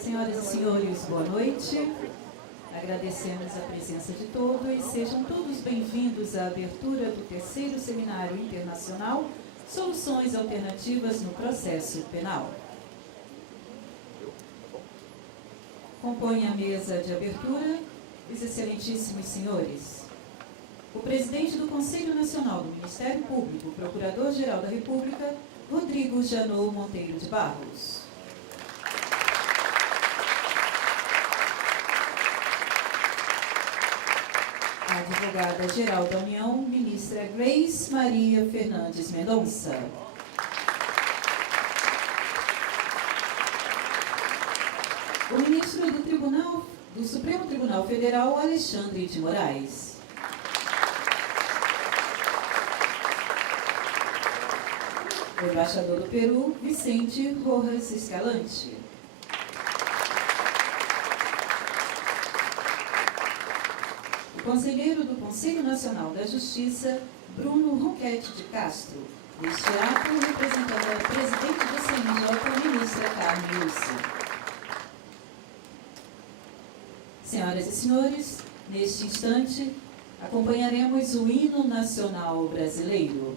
Senhoras e senhores, boa noite. Agradecemos a presença de todos e sejam todos bem-vindos à abertura do terceiro Seminário Internacional Soluções Alternativas no Processo Penal. Compõe a mesa de abertura os excelentíssimos senhores: o presidente do Conselho Nacional do Ministério Público, Procurador-Geral da República, Rodrigo Janot Monteiro de Barros. A Advogada-Geral da União, Ministra Grace Maria Fernandes Mendonça. O Ministro do Supremo Tribunal Federal, Alexandre de Moraes. O Embaixador do Peru, Vicente Rojas Escalante. O Conselheiro do Conselho Nacional da Justiça, Bruno Ronquete de Castro. Neste ato, representando a presidente do CNJ, a ministra Carmen Lúcia. Senhoras e senhores, neste instante, acompanharemos o hino nacional brasileiro.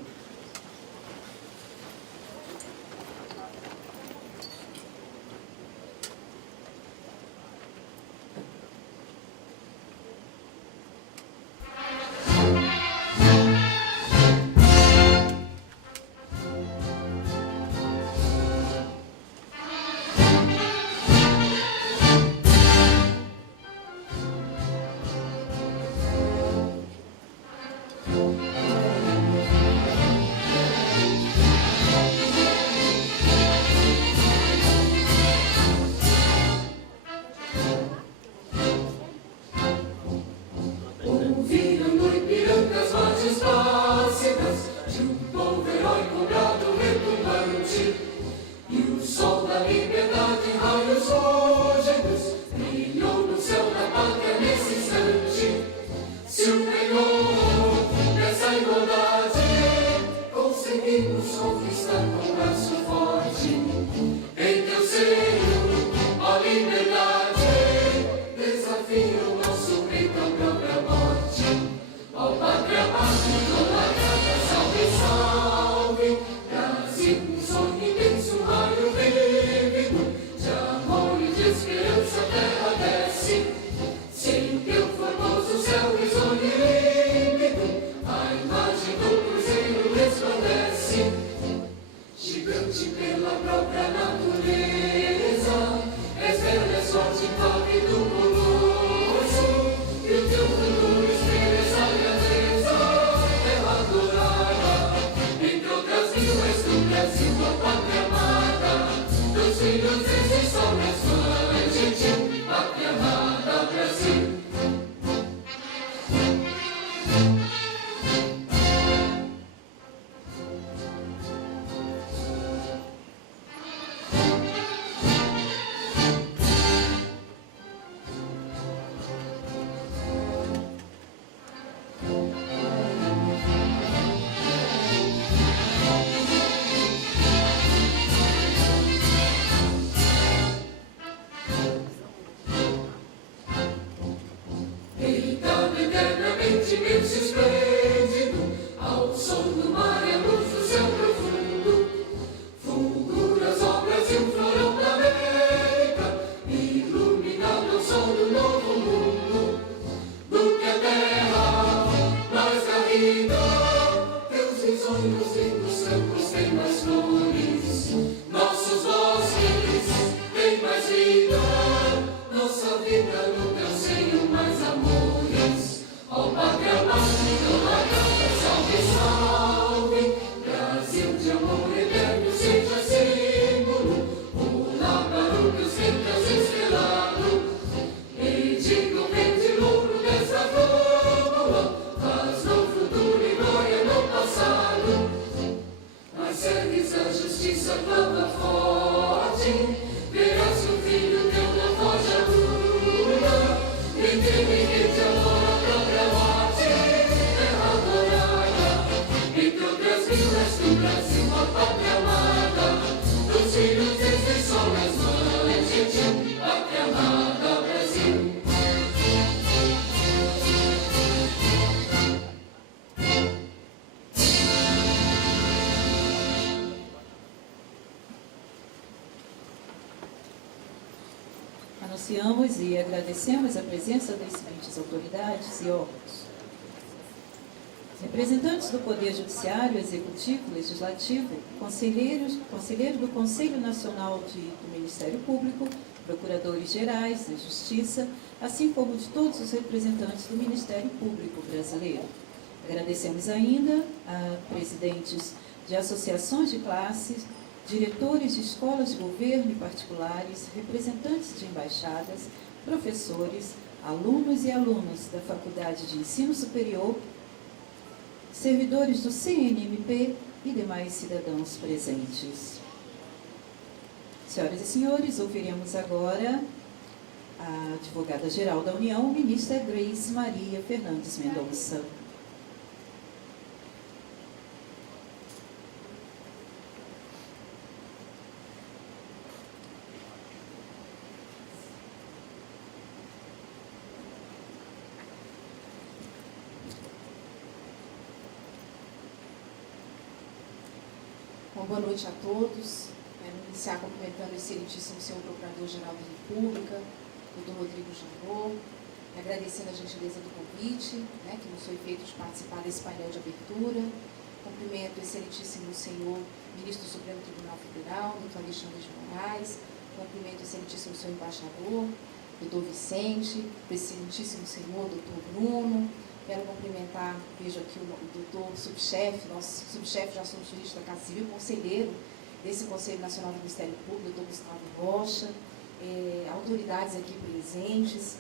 Anunciamos e agradecemos a presença das seguintes autoridades e órgãos: representantes do Poder Judiciário, Executivo, Legislativo, conselheiro do Conselho Nacional do Ministério Público, procuradores gerais da Justiça, assim como de todos os representantes do Ministério Público brasileiro. Agradecemos ainda a presidentes de associações de classes, diretores de escolas de governo e particulares, representantes de embaixadas, professores, alunos e alunas da Faculdade de Ensino Superior, servidores do CNMP e demais cidadãos presentes. Senhoras e senhores, ouviremos agora a advogada-geral da União, ministra Grace Maria Fernandes Mendonça. Boa noite a todos. Quero iniciar cumprimentando o excelentíssimo senhor Procurador-Geral da República, doutor Rodrigo Janot, agradecendo a gentileza do convite, que nos foi feito de participar desse painel de abertura. Cumprimento o excelentíssimo senhor Ministro do Supremo Tribunal Federal, doutor Alexandre de Moraes. Cumprimento o excelentíssimo senhor Embaixador, doutor Vicente, o excelentíssimo senhor doutor Bruno. Quero cumprimentar, vejo aqui o doutor subchefe, nosso subchefe de assuntos jurídicos da Casa Civil, conselheiro desse Conselho Nacional do Ministério Público, doutor Gustavo Rocha, autoridades aqui presentes.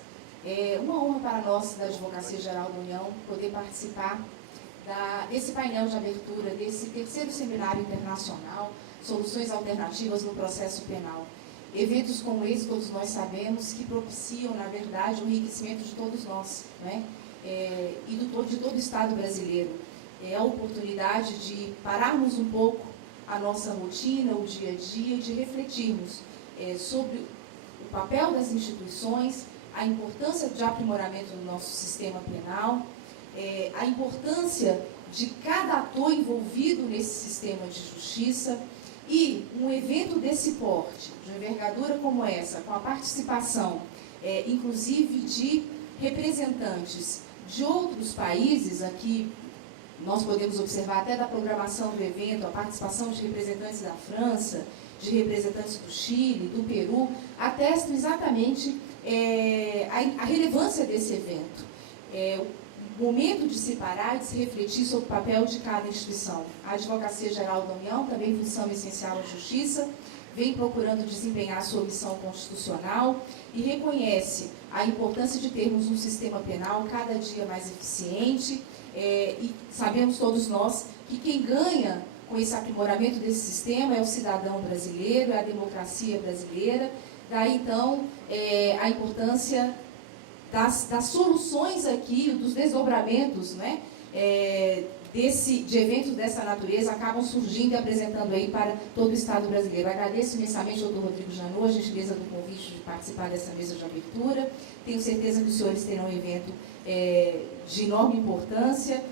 Uma honra para nós, da Advocacia Geral da União, poder participar desse painel de abertura, desse terceiro seminário internacional, Soluções Alternativas no Processo Penal. Eventos como esse, todos nós sabemos, que propiciam, na verdade, o enriquecimento de todos nós, e de todo o Estado brasileiro. É a oportunidade de pararmos um pouco a nossa rotina, o dia a dia, de refletirmos sobre o papel das instituições, a importância de aprimoramento do nosso sistema penal, a importância de cada ator envolvido nesse sistema de justiça. E um evento desse porte, de uma envergadura como essa, com a participação, inclusive, de representantes de outros países, aqui nós podemos observar até da programação do evento, a participação de representantes da França, de representantes do Chile, do Peru, atestam exatamente a relevância desse evento. O momento de se parar e de se refletir sobre o papel de cada instituição. A Advocacia Geral da União, também função essencial à Justiça, vem procurando desempenhar sua missão constitucional e reconhece a importância de termos um sistema penal cada dia mais eficiente, e sabemos todos nós que quem ganha com esse aprimoramento desse sistema é o cidadão brasileiro, é a democracia brasileira. Daí, então, a importância das soluções aqui, dos desdobramentos, de eventos dessa natureza acabam surgindo e apresentando aí para todo o Estado brasileiro. Agradeço imensamente ao doutor Rodrigo Janot, a gentileza do convite de participar dessa mesa de abertura. Tenho certeza que os senhores terão um evento de enorme importância.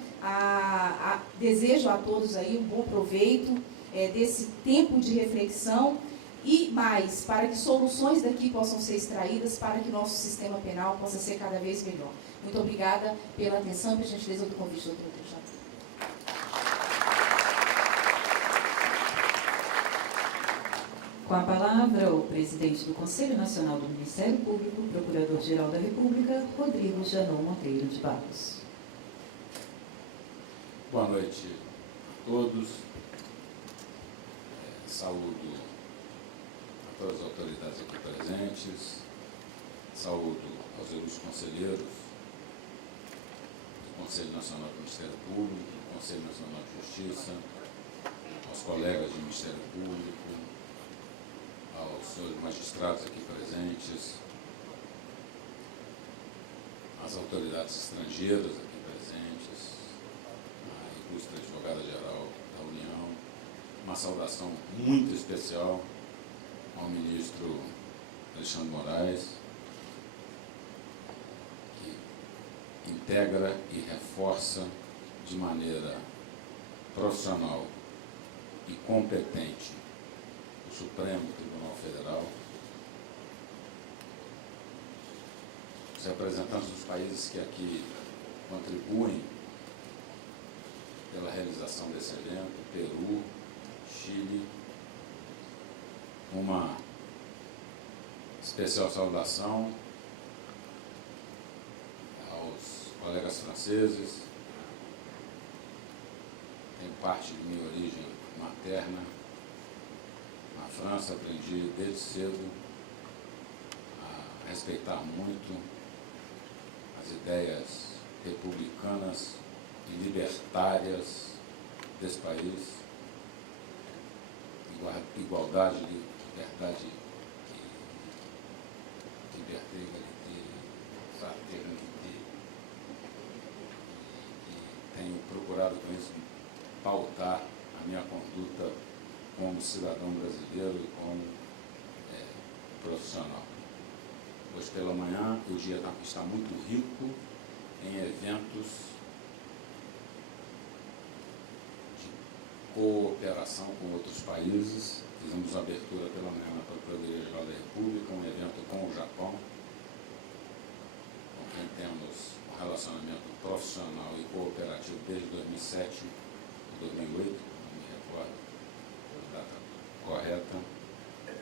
Desejo a todos aí um bom proveito desse tempo de reflexão e mais, para que soluções daqui possam ser extraídas para que nosso sistema penal possa ser cada vez melhor. Muito obrigada pela atenção e pela gentileza do convite, doutor Rodrigo Janot. Com a palavra, o presidente do Conselho Nacional do Ministério Público, Procurador-Geral da República, Rodrigo Janot Monteiro de Barros. Boa noite a todos. Saúdo a todas as autoridades aqui presentes. Saúdo aos ilustres conselheiros do Conselho Nacional do Ministério Público, do Conselho Nacional de Justiça, aos colegas do Ministério Público, aos senhores magistrados aqui presentes, às autoridades estrangeiras aqui presentes, à ilustre advogada-geral da União, uma saudação muito especial ao ministro Alexandre de Moraes, que integra e reforça de maneira profissional e competente o Supremo Tribunal Federal, os representantes dos países que aqui contribuem pela realização desse evento, Peru, Chile, uma especial saudação aos colegas franceses. Tem parte de minha origem materna na França, aprendi desde cedo a respeitar muito as ideias republicanas e libertárias desse país, igualdade, liberdade, liberté, égalité, fraternité. E tenho procurado com isso pautar a minha conduta como cidadão brasileiro e como profissional. Hoje pela manhã o dia está muito rico em eventos de cooperação com outros países. Fizemos a abertura pela manhã na Procuradoria-Geral da República, um evento com o Japão, com quem temos um relacionamento profissional e cooperativo desde 2007 e 2008, não me recordo a data correta,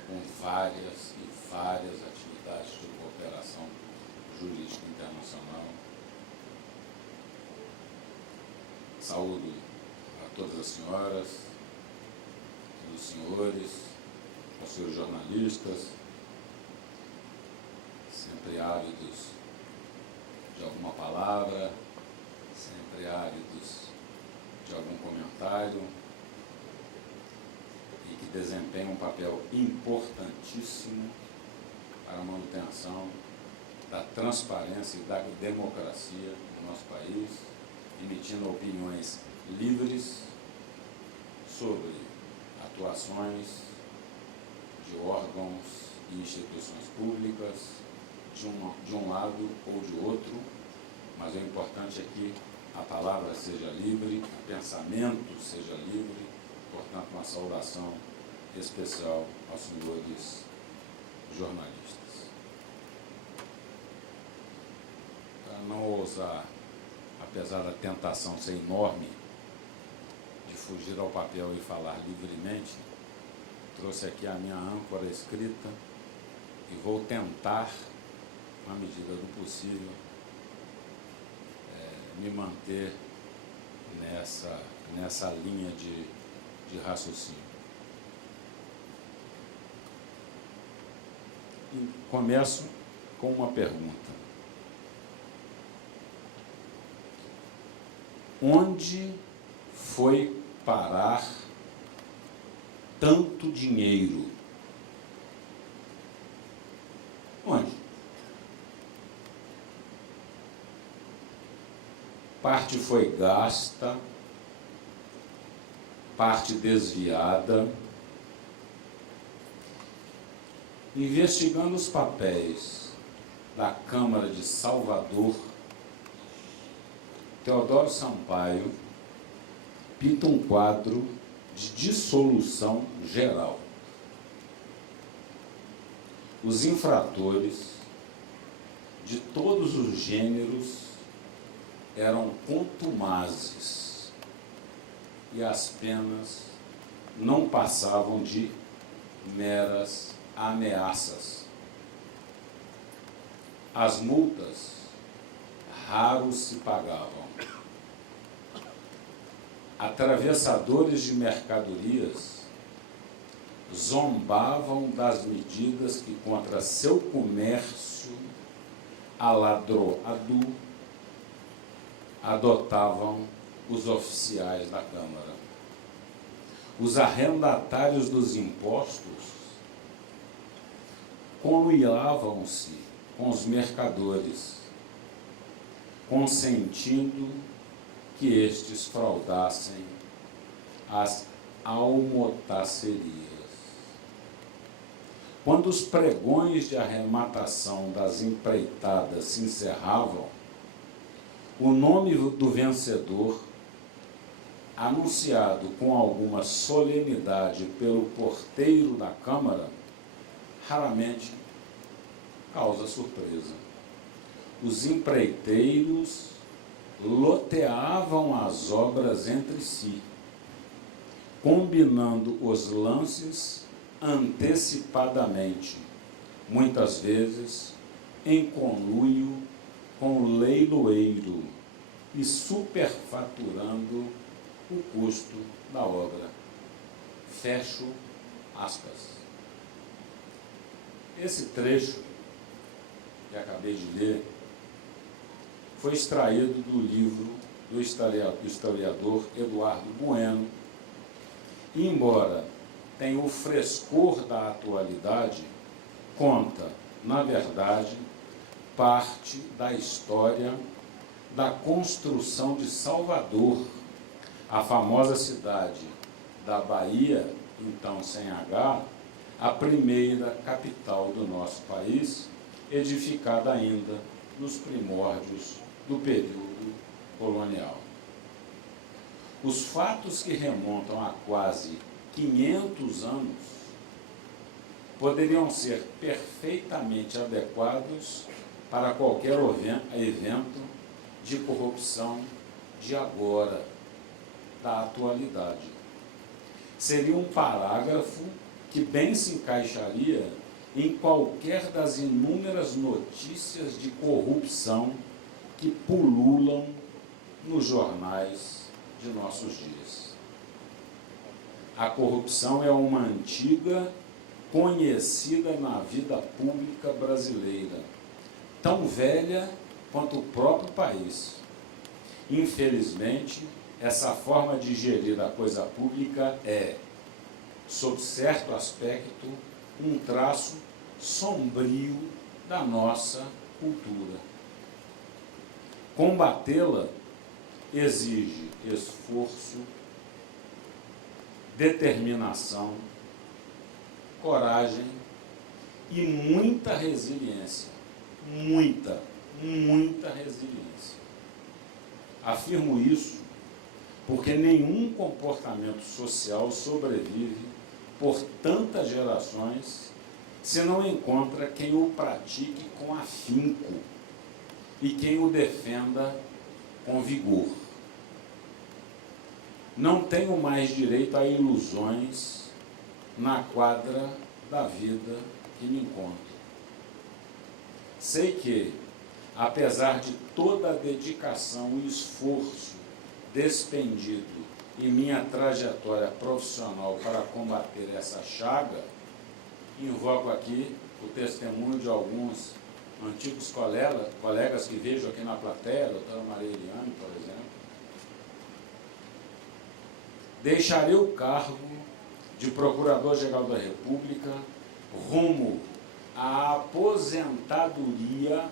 com várias e várias atividades de cooperação jurídica internacional. Saúdo a todas as senhoras, os senhores, aos senhores jornalistas, sempre ávidos de alguma palavra, sempre ávidos de algum comentário e que desempenham um papel importantíssimo para a manutenção da transparência e da democracia no nosso país, emitindo opiniões livres sobre atuações de órgãos e instituições públicas, de um lado ou de outro, mas o importante é que a palavra seja livre, o pensamento seja livre, portanto, uma saudação especial aos senhores jornalistas. Para não ousar, apesar da tentação ser enorme, de fugir ao papel e falar livremente, trouxe aqui a minha âncora escrita e vou tentar, na medida do possível, me manter nessa linha de raciocínio. E começo com uma pergunta. Onde foi parar tanto dinheiro? Onde? Parte foi gasta, parte desviada. Investigando os papéis da Câmara de Salvador, Teodoro Sampaio pinta um quadro de dissolução geral. Os infratores de todos os gêneros eram contumazes e as penas não passavam de meras ameaças. As multas raro se pagavam. Atravessadores de mercadorias zombavam das medidas que contra seu comércio aladroado adotavam os oficiais da Câmara. Os arrendatários dos impostos conluiavam-se com os mercadores, consentindo que estes fraudassem as almotacerias. Quando os pregões de arrematação das empreitadas se encerravam, o nome do vencedor, anunciado com alguma solenidade pelo porteiro da Câmara, raramente causa surpresa. os empreiteiros loteavam as obras entre si, combinando os lances antecipadamente, muitas vezes em conluio com o leiloeiro e superfaturando o custo da obra. Fecho aspas. Esse trecho que acabei de ler foi extraído do livro do historiador Eduardo Bueno, e, embora tenha o frescor da atualidade, conta, na verdade, parte da história da construção de Salvador, a famosa cidade da Bahia, então sem H, a primeira capital do nosso país, edificada ainda nos primórdios do período colonial. Os fatos que remontam a quase 500 anos poderiam ser perfeitamente adequados para qualquer evento de corrupção de agora, da atualidade. Seria um parágrafo que bem se encaixaria em qualquer das inúmeras notícias de corrupção que pululam nos jornais de nossos dias. A corrupção é uma antiga, conhecida na vida pública brasileira, tão velha quanto o próprio país. Infelizmente, essa forma de gerir a coisa pública é, sob certo aspecto, um traço sombrio da nossa cultura. Combatê-la exige esforço, determinação, coragem e muita resiliência. Muita resiliência. Afirmo isso porque nenhum comportamento social sobrevive por tantas gerações se não encontra quem o pratique com afinco e quem o defenda com vigor. Não tenho mais direito a ilusões na quadra da vida que me encontro. Sei que, apesar de toda a dedicação e esforço despendido em minha trajetória profissional para combater essa chaga, invoco aqui o testemunho de alguns antigos colegas que vejo aqui na plateia, a doutora Maria Eliane, por exemplo. Deixarei o cargo de Procurador-Geral da República rumo à aposentadoria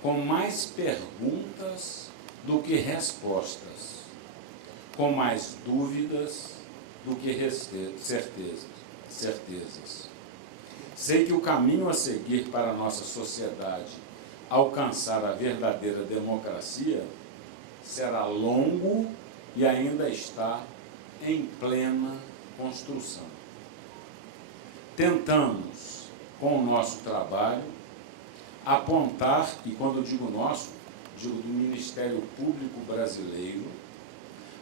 com mais perguntas do que respostas, com mais dúvidas do que certezas. Sei que o caminho a seguir para a nossa sociedade alcançar a verdadeira democracia será longo e ainda está em plena construção. Tentamos, com o nosso trabalho, apontar, e quando digo nosso, digo do Ministério Público Brasileiro,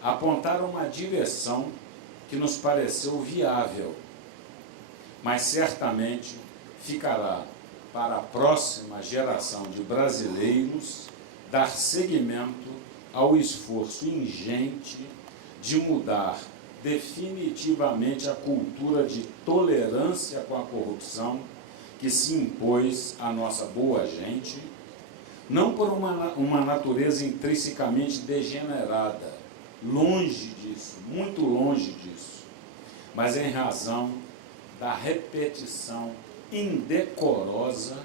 apontar uma direção que nos pareceu viável, mas certamente ficará para a próxima geração de brasileiros dar seguimento ao esforço ingente de mudar definitivamente a cultura de tolerância com a corrupção que se impôs à nossa boa gente, não por uma natureza intrinsecamente degenerada, longe disso, muito longe disso, mas em razão da repetição indecorosa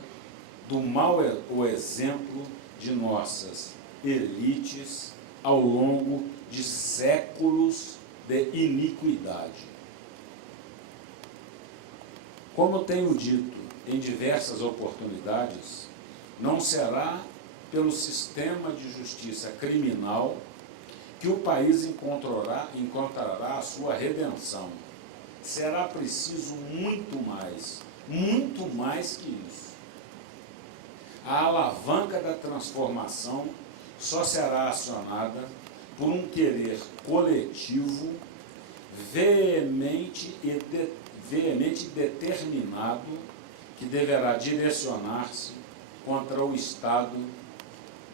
do mau exemplo de nossas elites ao longo de séculos de iniquidade. Como tenho dito em diversas oportunidades, não será pelo sistema de justiça criminal que o país encontrará a sua redenção. Será preciso muito mais que isso. a alavanca da transformação só será acionada por um querer coletivo veemente e determinado que deverá direcionar-se contra o estado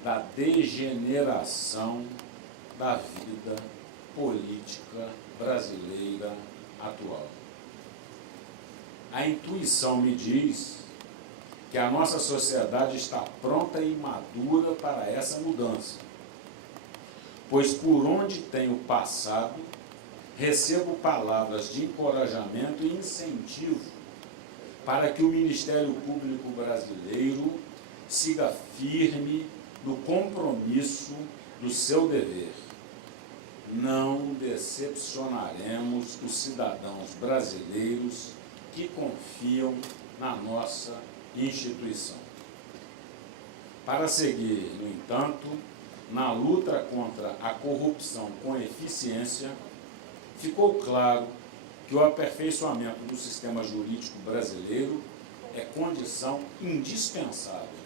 da degeneração da vida política brasileira atual. A intuição me diz que a nossa sociedade está pronta e madura para essa mudança, pois por onde tenho passado, recebo palavras de encorajamento e incentivo para que o Ministério Público brasileiro siga firme no compromisso do seu dever. Não decepcionaremos os cidadãos brasileiros que confiam na nossa instituição. Para seguir, no entanto, na luta contra a corrupção com eficiência, ficou claro que o aperfeiçoamento do sistema jurídico brasileiro é condição indispensável.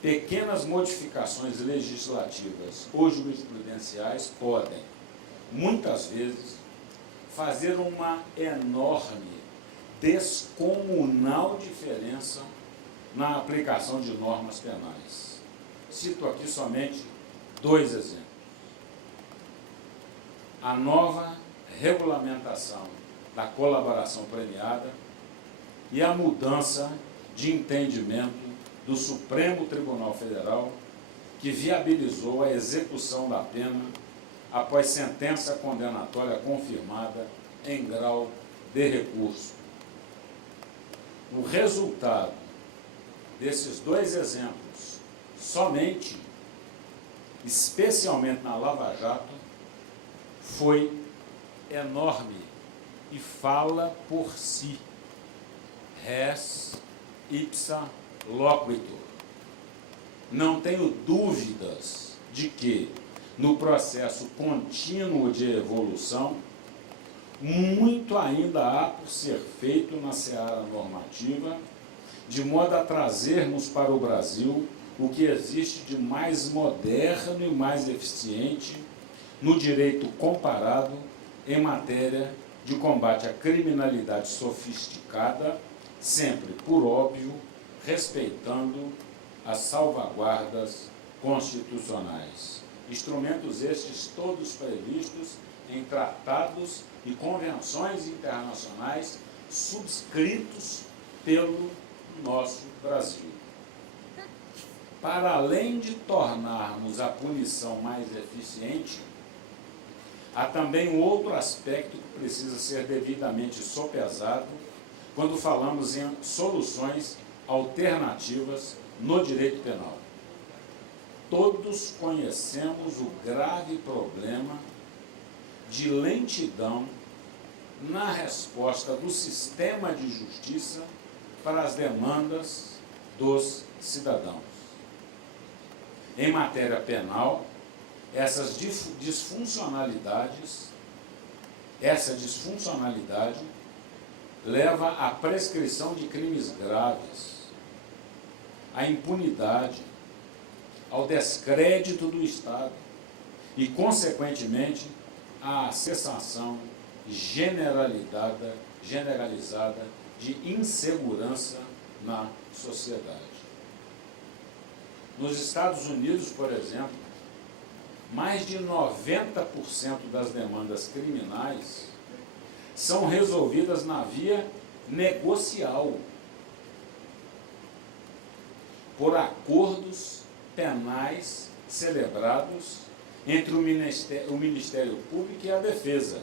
Pequenas modificações legislativas ou jurisprudenciais podem, muitas vezes, fazer uma enorme, descomunal diferença na aplicação de normas penais. Cito aqui somente 2 exemplos. A nova regulamentação da colaboração premiada e a mudança de entendimento do Supremo Tribunal Federal, que viabilizou a execução da pena após sentença condenatória confirmada em grau de recurso. O resultado desses 2 exemplos, somente, especialmente na Lava Jato, foi enorme e fala por si. Res ipsa loquitur. Não tenho dúvidas de que, no processo contínuo de evolução, muito ainda há por ser feito na seara normativa, de modo a trazermos para o Brasil o que existe de mais moderno e mais eficiente no direito comparado em matéria de combate à criminalidade sofisticada, sempre, por óbvio, respeitando as salvaguardas constitucionais. Instrumentos estes todos previstos em tratados e convenções internacionais subscritos pelo nosso Brasil. Para além de tornarmos a punição mais eficiente, há também um outro aspecto que precisa ser devidamente sopesado quando falamos em soluções alternativas no direito penal. Todos conhecemos o grave problema de lentidão na resposta do sistema de justiça para as demandas dos cidadãos. Em matéria penal, essa disfuncionalidade leva à prescrição de crimes graves, à impunidade, ao descrédito do Estado e, consequentemente, à sensação generalizada de insegurança na sociedade. Nos Estados Unidos, por exemplo, mais de 90% das demandas criminais são resolvidas na via negocial, por acordos penais celebrados entre o Ministério Público e a Defesa,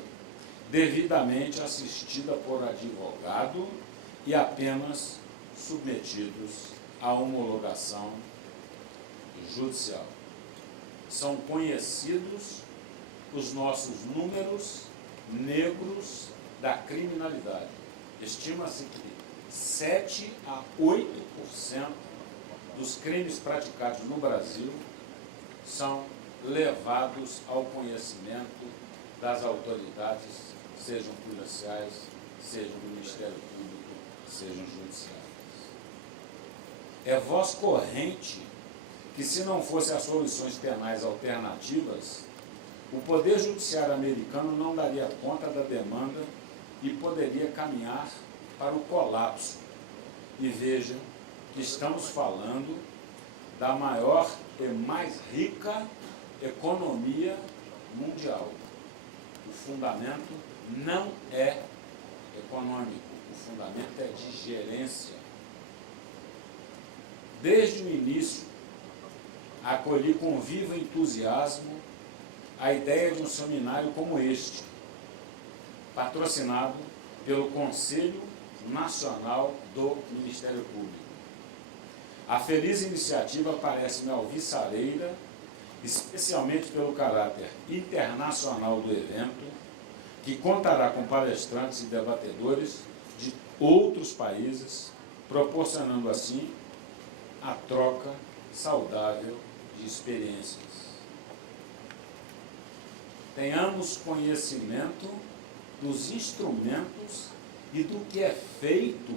devidamente assistida por advogado e apenas submetidos à homologação judicial. São conhecidos os nossos números negros da criminalidade. Estima-se que 7 a 8% dos crimes praticados no Brasil são levados ao conhecimento das autoridades, sejam policiais, sejam do Ministério Público, sejam judiciais. é voz corrente que, se não fossem as soluções penais alternativas, o Poder Judiciário americano não daria conta da demanda e poderia caminhar para o colapso. E vejam que estamos falando da maior e mais rica economia mundial. O fundamento não é econômico, o fundamento é de gerência. Desde o início, acolhi com vivo entusiasmo a ideia de um seminário como este, patrocinado pelo Conselho Nacional do Ministério Público. A feliz iniciativa parece-me alvissareira, especialmente pelo caráter internacional do evento, que contará com palestrantes e debatedores de outros países, proporcionando assim a troca saudável de experiências. Tenhamos conhecimento dos instrumentos e do que é feito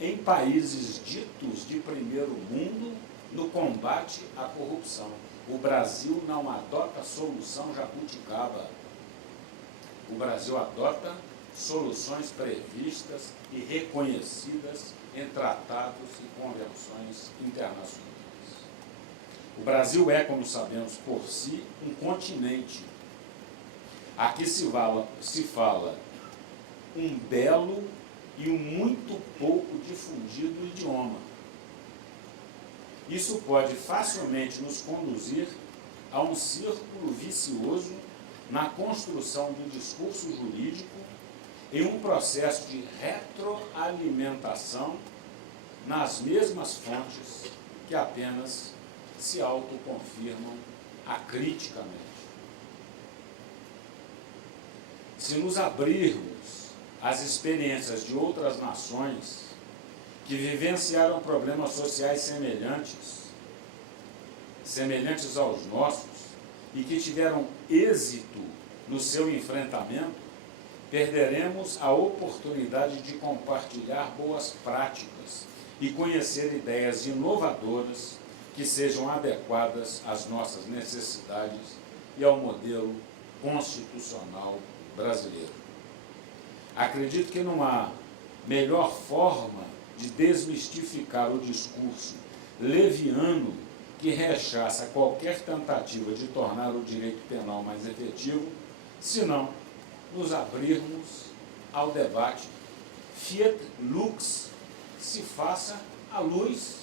em países ditos de primeiro mundo no combate à corrupção. O Brasil não adota solução jabuticaba. O Brasil adota soluções previstas e reconhecidas em tratados e convenções internacionais. O Brasil é, como sabemos por si, um continente. Aqui se fala um belo e um muito pouco difundido idioma. Isso pode facilmente nos conduzir a um círculo vicioso na construção do discurso jurídico em um processo de retroalimentação nas mesmas fontes que apenas se autoconfirmam acriticamente. Se nos abrirmos às experiências de outras nações que vivenciaram problemas sociais semelhantes aos nossos, e que tiveram êxito no seu enfrentamento, perderemos a oportunidade de compartilhar boas práticas e conhecer ideias inovadoras que sejam adequadas às nossas necessidades e ao modelo constitucional brasileiro. Acredito que não há melhor forma de desmistificar o discurso leviano que rechaça qualquer tentativa de tornar o direito penal mais efetivo, se não nos abrirmos ao debate. Fiat lux, se faça a luz.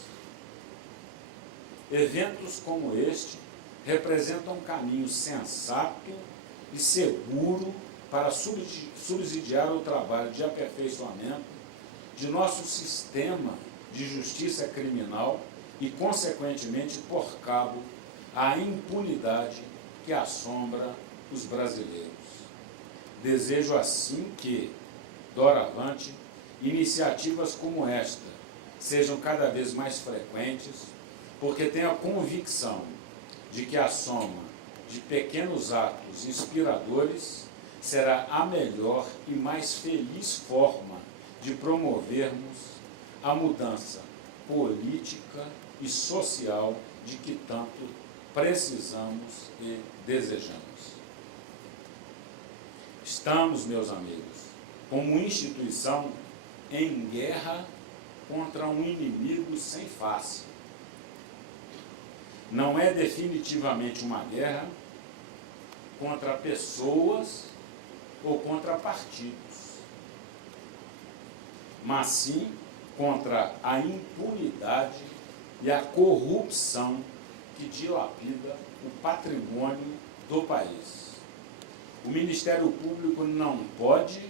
Eventos como este representam um caminho sensato e seguro para subsidiar o trabalho de aperfeiçoamento de nosso sistema de justiça criminal e, consequentemente, por cabo à impunidade que assombra os brasileiros. Desejo, assim, que, doravante, iniciativas como esta sejam cada vez mais frequentes, porque tenho a convicção de que a soma de pequenos atos inspiradores será a melhor e mais feliz forma de promovermos a mudança política e social de que tanto precisamos e desejamos. Estamos, meus amigos, como instituição, em guerra contra um inimigo sem face. Não é definitivamente uma guerra contra pessoas ou contra partidos, mas sim contra a impunidade e a corrupção que dilapida o patrimônio do país. O Ministério Público não pode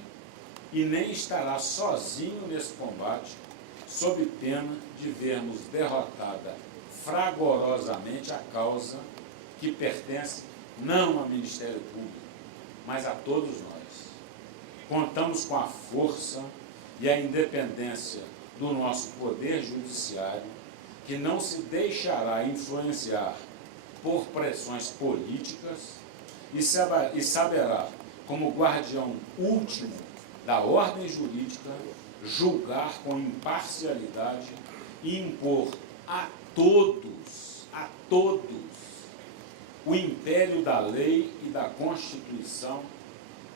e nem estará sozinho nesse combate, sob pena de vermos derrotada fragorosamente a causa que pertence não ao Ministério Público, mas a todos nós. Contamos com a força e a independência do nosso Poder Judiciário, que não se deixará influenciar por pressões políticas e saberá, como guardião último da ordem jurídica, julgar com imparcialidade e impor a todos, o império da lei e da Constituição,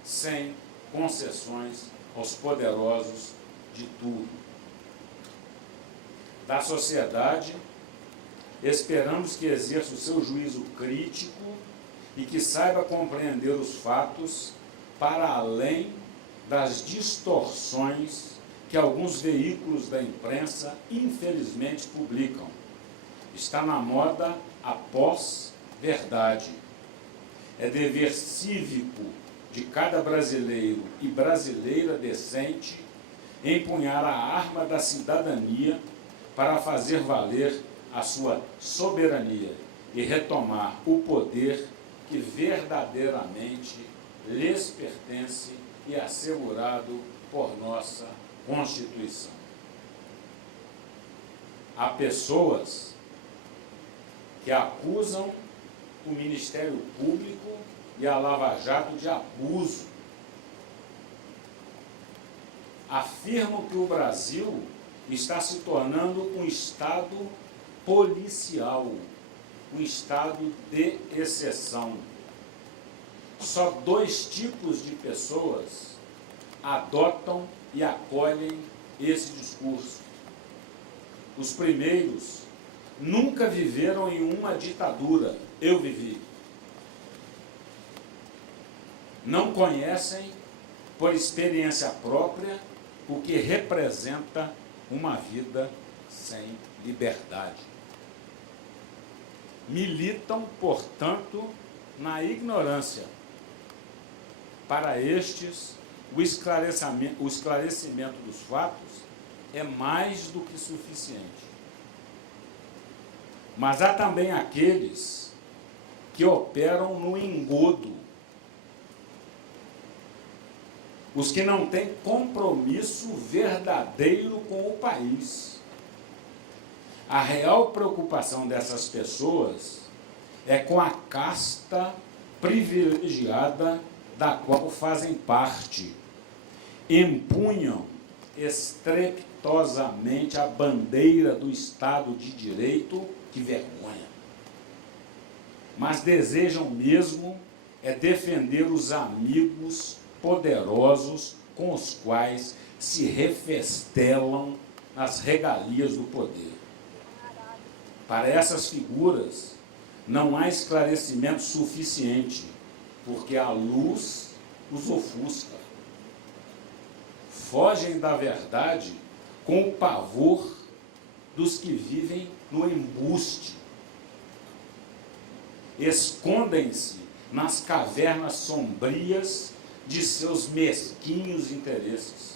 sem concessões aos poderosos de turno. Da sociedade, esperamos que exerça o seu juízo crítico e que saiba compreender os fatos para além das distorções que alguns veículos da imprensa, infelizmente, publicam. Está na moda a pós-verdade. É dever cívico de cada brasileiro e brasileira decente empunhar a arma da cidadania para fazer valer a sua soberania e retomar o poder que verdadeiramente lhes pertence e assegurado por nossa Constituição. Há pessoas que acusam o Ministério Público e a Lava Jato de abuso. Afirmam que o Brasil está se tornando um Estado policial, um Estado de exceção. Só 2 tipos de pessoas adotam e acolhem esse discurso. Os primeiros nunca viveram em uma ditadura. Eu vivi. Não conhecem, por experiência própria, o que representa uma vida sem liberdade. Militam, portanto, na ignorância. Para estes, o esclarecimento dos fatos é mais do que suficiente. Mas há também aqueles que operam no engodo. Os que não têm compromisso verdadeiro com o país. A real preocupação dessas pessoas é com a casta privilegiada da qual fazem parte. Empunham estrepitosamente a bandeira do Estado de Direito, que vergonha. Mas desejam mesmo é defender os amigos poderosos com os quais se refestelam nas regalias do poder. Para essas figuras, não há esclarecimento suficiente, porque a luz os ofusca. Fogem da verdade com o pavor dos que vivem no embuste. Escondem-se nas cavernas sombrias de seus mesquinhos interesses.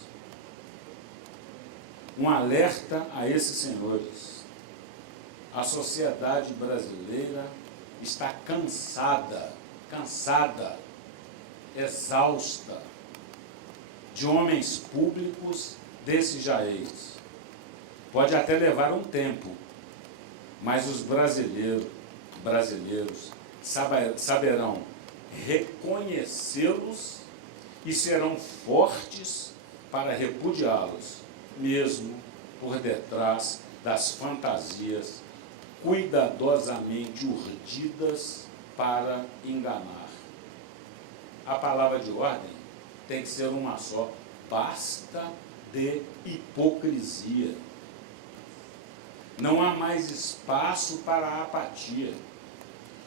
Um alerta a esses senhores. A sociedade brasileira está cansada, exausta de homens públicos desse jaez. Pode até levar um tempo, mas os brasileiros saberão reconhecê-los e serão fortes para repudiá-los, mesmo por detrás das fantasias cuidadosamente urdidas para enganar. A palavra de ordem tem que ser uma só: basta de hipocrisia. Não há mais espaço para a apatia.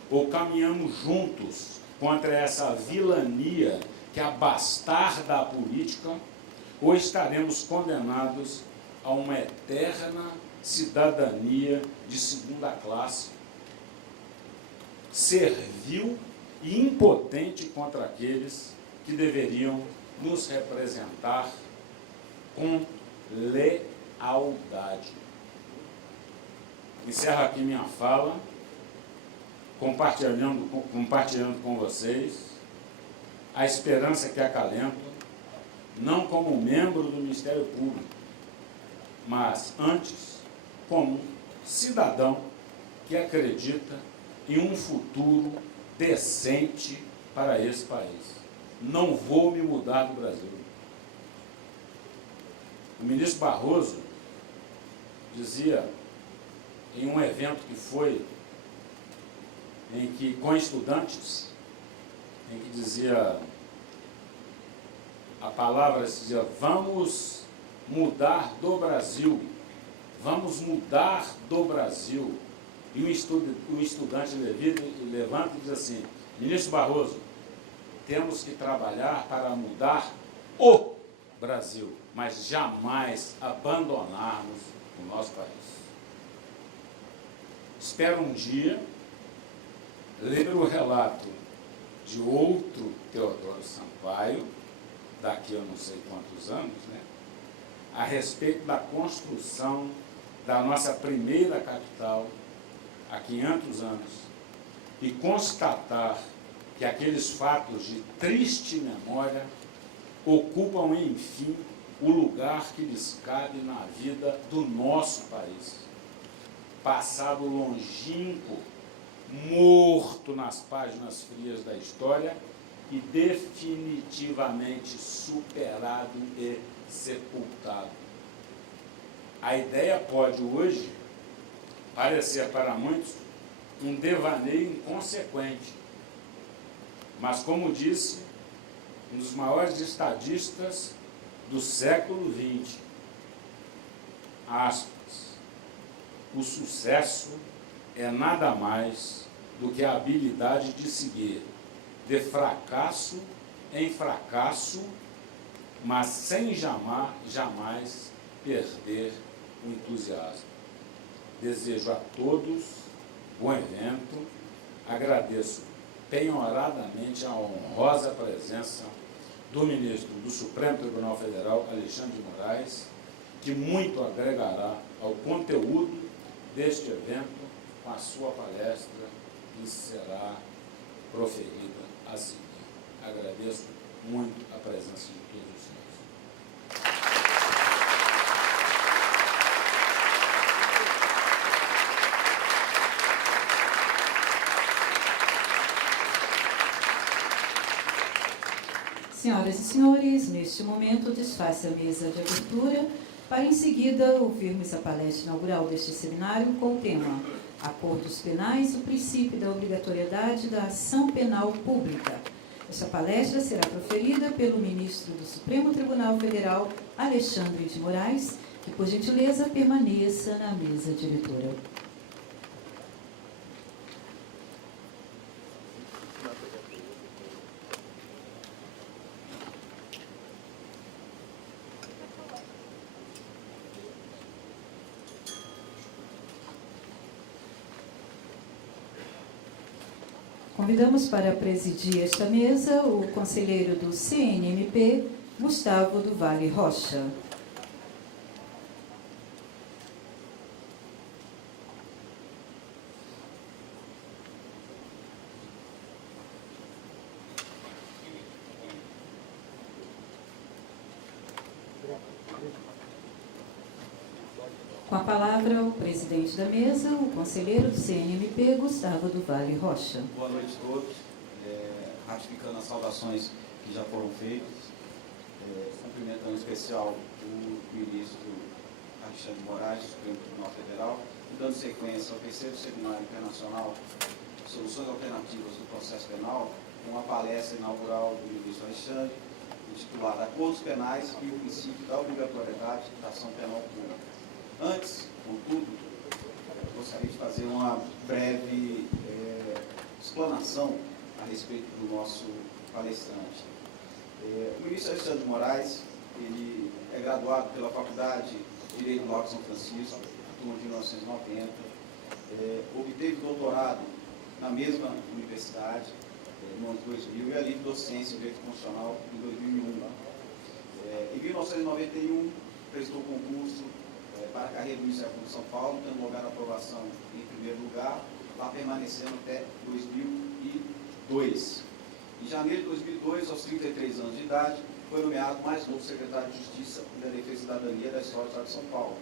Ou caminhamos juntos contra essa vilania que abastarda a política, ou estaremos condenados a uma eterna cidadania de segunda classe, servil e impotente contra aqueles que deveriam nos representar com lealdade. Encerro aqui minha fala, compartilhando com vocês a esperança que acalento, não como membro do Ministério Público, mas antes como cidadão que acredita em um futuro decente para esse país. Não vou me mudar do Brasil. O ministro Barroso dizia em um evento que foi, em que, com estudantes, em que dizia, a palavra dizia, vamos mudar do Brasil, vamos mudar do Brasil. E o estudante levanta e diz assim, ministro Barroso, temos que trabalhar para mudar o Brasil, mas jamais abandonarmos o nosso país. Espero um dia ler o relato de outro Teodoro Sampaio, daqui a não sei quantos anos, né, a respeito da construção da nossa primeira capital, há 500 anos, e constatar que aqueles fatos de triste memória ocupam, enfim, o lugar que lhes cabe na vida do nosso país. Passado longínquo, morto nas páginas frias da história e definitivamente superado e sepultado. A ideia pode hoje parecer para muitos um devaneio inconsequente, mas, como disse um dos maiores estadistas do século XX, aspas, o sucesso é nada mais do que a habilidade de seguir de fracasso em fracasso, mas sem jamais perder o entusiasmo. Desejo a todos bom evento, agradeço penhoradamente a honrosa presença do ministro do Supremo Tribunal Federal, Alexandre de Moraes, que muito agregará ao conteúdo deste evento com a sua palestra que será proferida a seguir. Agradeço muito a presença de todos os senhores. Senhoras e senhores, neste momento desfaz a mesa de abertura para em seguida ouvirmos a palestra inaugural deste seminário com o tema Acordos Penais e o princípio da obrigatoriedade da ação penal pública. Esta palestra será proferida pelo ministro do Supremo Tribunal Federal, Alexandre de Moraes, que, por gentileza, permaneça na mesa diretora. Convidamos para presidir esta mesa o conselheiro do CNMP, Gustavo do Vale Rocha. Com a palavra, o presidente da mesa, o conselheiro do CNMP, Gustavo do Vale Rocha. Boa noite a todos. Ratificando as saudações que já foram feitas, cumprimentando em especial o ministro Alexandre de Moraes, do Supremo Tribunal Federal, e dando sequência ao terceiro Seminário Internacional Soluções Alternativas do Processo Penal, com a palestra inaugural do ministro Alexandre, intitulada Acordos Penais e o princípio da obrigatoriedade da ação penal pública. Antes, contudo, gostaria de fazer uma breve explanação a respeito do nosso palestrante. O ministro Alexandre de Moraes, ele é graduado pela Faculdade de Direito do Alto São Francisco, turma de 1990, obteve doutorado na mesma universidade, no ano de 2000, e a livre docência em Direito Constitucional em 2001. Em 1991, prestou concurso para a carreira do Ministério Público de São Paulo, tendo lugar a aprovação em primeiro lugar, lá permanecendo até 2002. Em janeiro de 2002, aos 33 anos de idade, foi nomeado mais novo secretário de Justiça e da Defesa e Cidadania da história do Estado de São Paulo.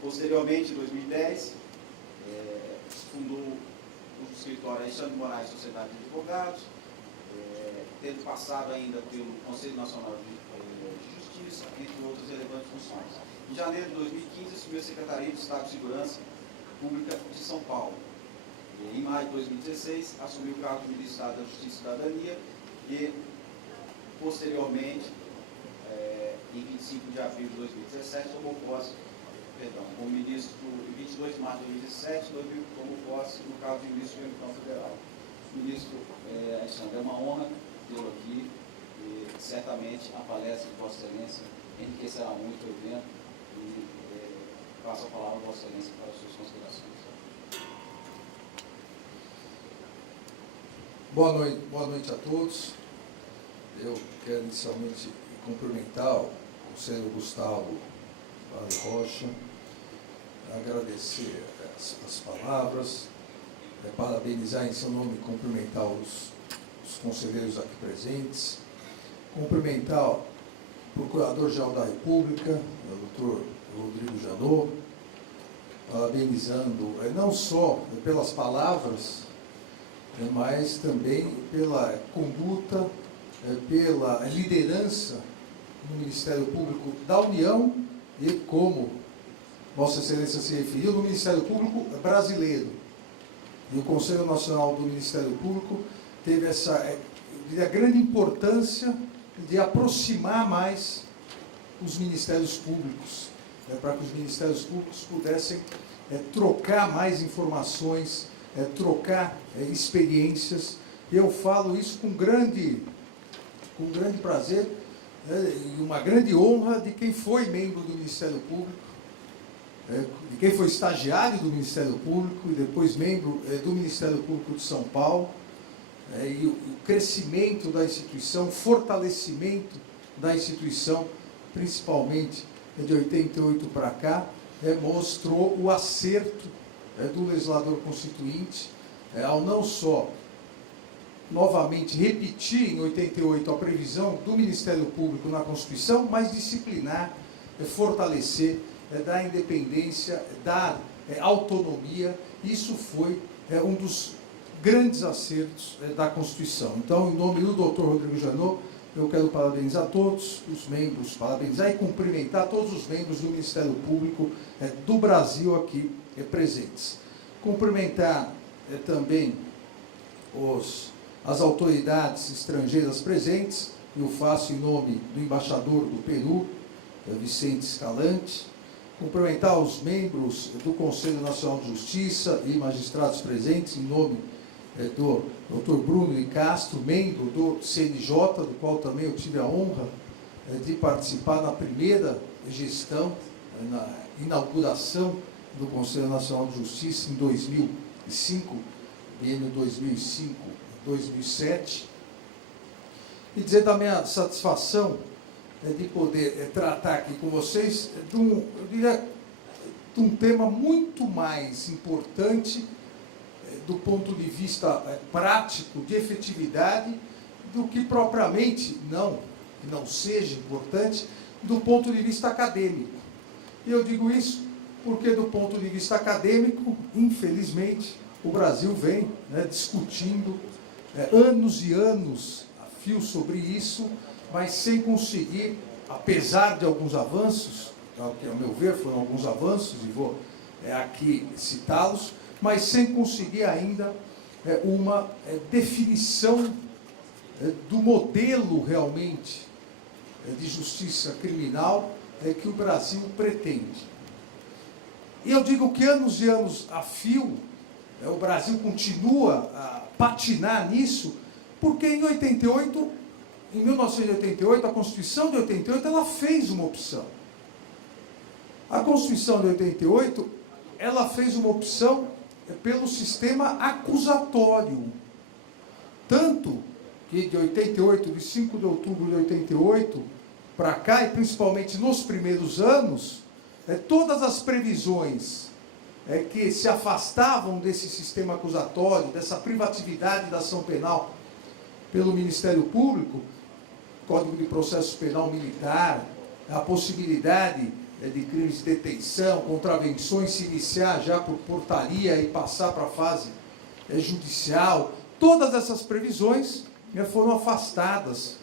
Posteriormente, em 2010, fundou o escritório Alexandre de Moraes Sociedade de Advogados, tendo passado ainda pelo Conselho Nacional de Justiça, entre outras relevantes funções. Em janeiro de 2015, assumiu a Secretaria de Estado de Segurança Pública de São Paulo. E, em maio de 2016, assumiu o cargo de Ministro do Estado da Justiça e Cidadania e, posteriormente, em 25 de abril de 2017, tomou posse, como ministro, em 22 de março de 2017, tomou posse no cargo de ministro do Supremo Tribunal Federal. Ministro Alexandre, é uma honra tê-lo aqui e certamente a palestra de Vossa Excelência enriquecerá muito o evento e passo a palavra a Vossa Excelência para as suas considerações. Boa noite a todos. Eu quero inicialmente cumprimentar o conselheiro Gustavo Vale Rocha, agradecer as palavras, parabenizar em seu nome e cumprimentar os conselheiros aqui presentes, cumprimentar o Procurador-Geral da República, o Dr. Rodrigo Janot, parabenizando não só pelas palavras, mas também pela conduta, pela liderança no Ministério Público da União e, como Vossa Excelência se referiu, no Ministério Público brasileiro. E o Conselho Nacional do Ministério Público teve essa grande importância de aproximar mais os ministérios públicos, para que os ministérios públicos pudessem trocar mais informações, trocar experiências. Eu falo isso com grande prazer e uma grande honra de quem foi membro do Ministério Público, de quem foi estagiário do Ministério Público e depois membro do Ministério Público de São Paulo, e o crescimento da instituição, o fortalecimento da instituição, principalmente de 88 para cá, mostrou o acerto do legislador constituinte, ao não só novamente repetir em 88 a previsão do Ministério Público na Constituição, mas disciplinar, fortalecer, dar independência, dar autonomia. Isso foi um dos grandes acertos da Constituição. Então, em nome do Dr. Rodrigo Janot, eu quero parabenizar todos os membros, parabenizar e cumprimentar todos os membros do Ministério Público do Brasil aqui presentes. Cumprimentar também as autoridades estrangeiras presentes. Eu faço em nome do embaixador do Peru, Vicente Escalante. Cumprimentar os membros do Conselho Nacional de Justiça e magistrados presentes, em nome do Dr. Bruno de Castro, membro do CNJ, do qual também eu tive a honra de participar na primeira gestão, na inauguração do Conselho Nacional de Justiça em 2005, biênio 2005-2007, e dizer da minha satisfação de poder tratar aqui com vocês de um tema muito mais importante do ponto de vista prático, de efetividade, do que propriamente não seja importante do ponto de vista acadêmico. E eu digo isso porque, do ponto de vista acadêmico, infelizmente, o Brasil vem discutindo anos e anos a fio sobre isso, mas sem conseguir, apesar de alguns avanços, que, ao meu ver, foram alguns avanços, e vou aqui citá-los, mas sem conseguir ainda uma definição do modelo realmente de justiça criminal que o Brasil pretende. E eu digo que anos e anos a fio, o Brasil continua a patinar nisso, porque em 1988, a Constituição de 88, ela fez uma opção. A Constituição de 88, ela fez uma opção pelo sistema acusatório. Tanto que de 88, de 5 de outubro de 88 para cá, e principalmente nos primeiros anos, todas as previsões que se afastavam desse sistema acusatório, dessa privatividade da ação penal pelo Ministério Público, Código de Processo Penal Militar, a possibilidade de crimes de detenção, contravenções se iniciar já por portaria e passar para a fase judicial, todas essas previsões foram afastadas,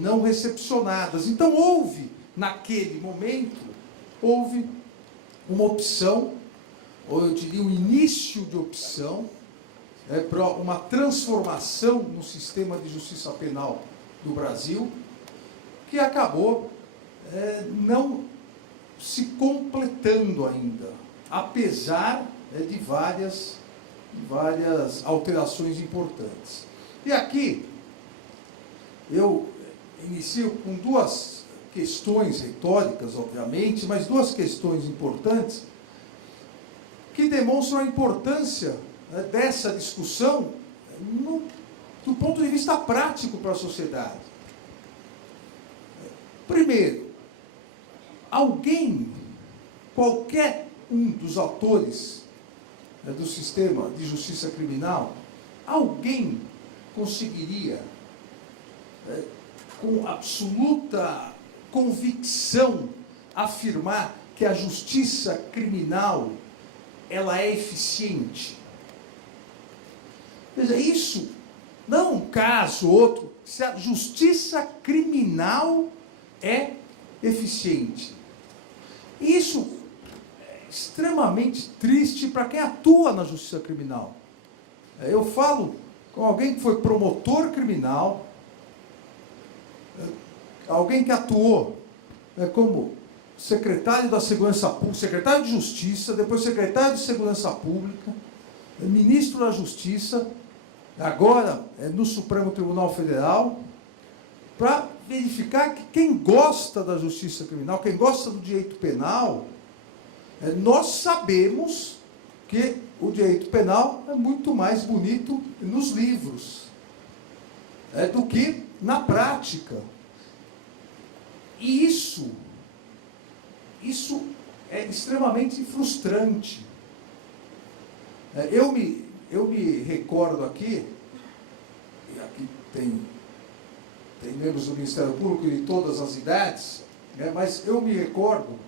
não recepcionadas. Então houve, naquele momento, houve uma opção, ou eu diria um início de opção, para uma transformação no sistema de justiça penal do Brasil, que acabou não se completando ainda, apesar de várias alterações importantes. E aqui eu inicio com duas questões retóricas, obviamente, mas duas questões importantes que demonstram a importância dessa discussão do ponto de vista prático para a sociedade. Primeiro, qualquer um dos atores do sistema de justiça criminal, alguém conseguiria, com absoluta convicção, afirmar que a justiça criminal ela é eficiente? Veja, isso não é um caso ou outro, se a justiça criminal é eficiente. Isso é extremamente triste para quem atua na justiça criminal. Eu falo com alguém que foi promotor criminal, alguém que atuou como secretário da Segurança Pública, secretário de Justiça, depois secretário de Segurança Pública, ministro da Justiça, agora no Supremo Tribunal Federal, para verificar que quem gosta da justiça criminal, quem gosta do direito penal, nós sabemos que o direito penal é muito mais bonito nos livros do que na prática. E isso é extremamente frustrante. Eu me recordo aqui, e aqui tem membros do Ministério Público de todas as idades, mas eu me recordo,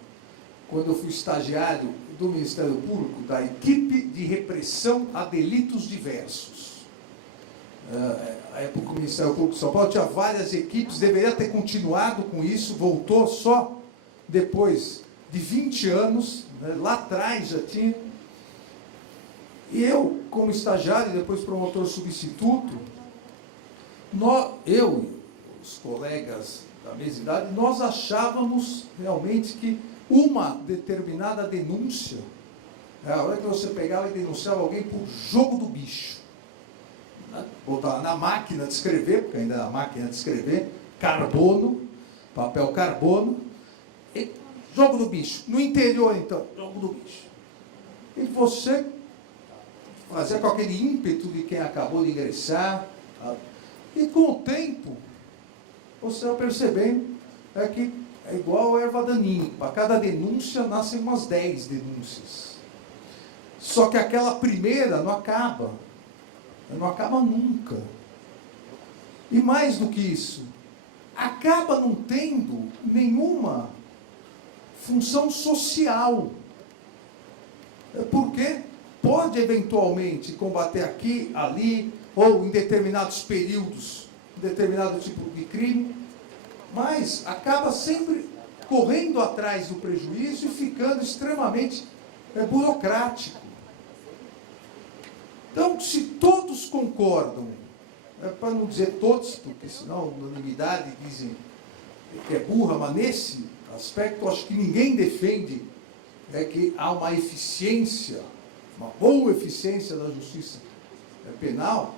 quando eu fui estagiário do Ministério Público, da equipe de repressão a delitos diversos. A época o Ministério Público de São Paulo tinha várias equipes, deveria ter continuado com isso, voltou só depois de 20 anos, lá atrás já tinha. E eu, como estagiário e depois promotor substituto, eu e os colegas da mesma idade, nós achávamos realmente que uma determinada denúncia, a hora que você pegava e denunciava alguém por jogo do bicho, botava na máquina de escrever, porque ainda era a máquina de escrever, carbono, papel carbono, e jogo do bicho. No interior, então, jogo do bicho. E você fazia com aquele ímpeto de quem acabou de ingressar, e com o tempo, você vai percebendo que é igual a erva daninha. Para cada denúncia, nascem umas 10 denúncias. Só que aquela primeira não acaba nunca. E mais do que isso, acaba não tendo nenhuma função social. Porque pode eventualmente combater aqui, ali, ou em determinados períodos, determinado tipo de crime, mas acaba sempre correndo atrás do prejuízo e ficando extremamente burocrático. Então, se todos concordam, para não dizer todos, porque senão unanimidade dizem que é burra, mas nesse aspecto acho que ninguém defende que há uma eficiência, uma boa eficiência da justiça penal.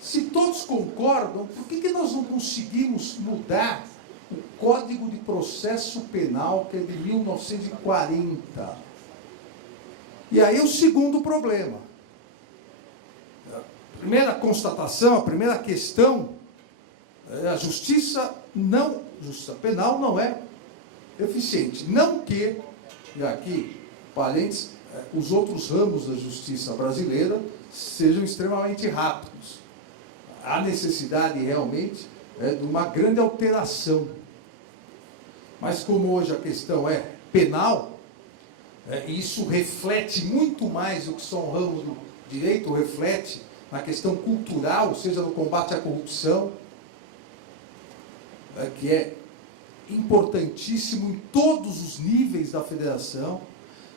Se todos concordam, por que nós não conseguimos mudar o Código de Processo Penal, que é de 1940? E aí o segundo problema. A primeira constatação, a primeira questão, a justiça penal não é eficiente. Não que, e aqui, parênteses, os outros ramos da justiça brasileira sejam extremamente rápidos. Há necessidade realmente de uma grande alteração. Mas como hoje a questão é penal, isso reflete muito mais do que só um ramo do direito, reflete na questão cultural, seja no combate à corrupção, que é importantíssimo em todos os níveis da federação,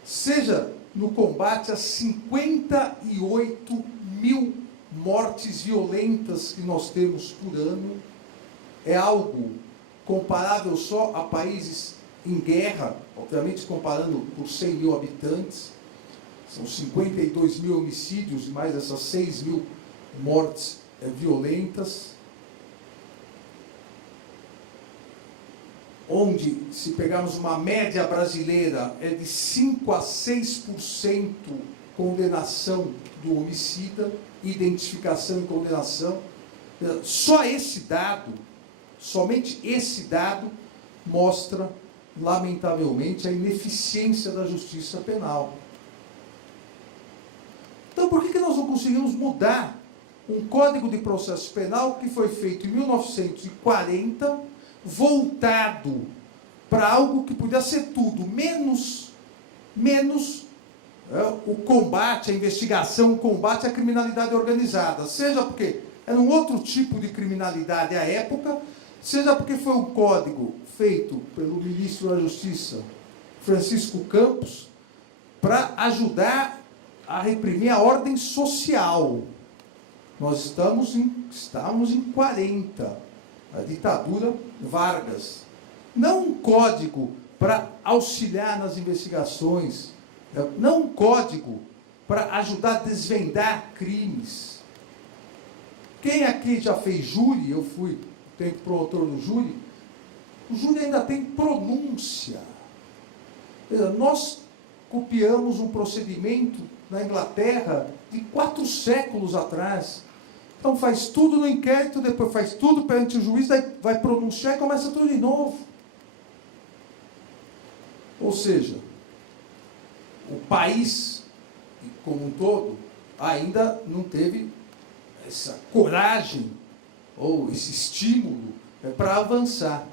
seja no combate a 58 mil mortes violentas que nós temos por ano. É algo comparável só a países em guerra, obviamente comparando por 100 mil habitantes. São 52 mil homicídios e mais essas 6 mil mortes violentas. Onde, se pegarmos uma média brasileira, é de 5 a 6% condenação do homicida, identificação e condenação. Só esse dado, somente esse dado, mostra, lamentavelmente, a ineficiência da justiça penal. Então, por que nós não conseguimos mudar um Código de Processo Penal que foi feito em 1940, voltado para algo que podia ser tudo, menos o combate, a investigação, o combate à criminalidade organizada, seja porque era um outro tipo de criminalidade à época, seja porque foi um código feito pelo ministro da Justiça, Francisco Campos, para ajudar a reprimir a ordem social. Nós estamos em 40, a ditadura Vargas. Não um código para auxiliar nas investigações, não um código para ajudar a desvendar crimes. Quem aqui já fez júri? Eu fui tempo promotor do júri. O júri ainda tem pronúncia. Nós copiamos um procedimento na Inglaterra de 4 séculos atrás. Então faz tudo no inquérito, depois faz tudo perante o juiz, daí vai pronunciar e começa tudo de novo. Ou seja, o país como um todo ainda não teve essa coragem ou esse estímulo para avançar.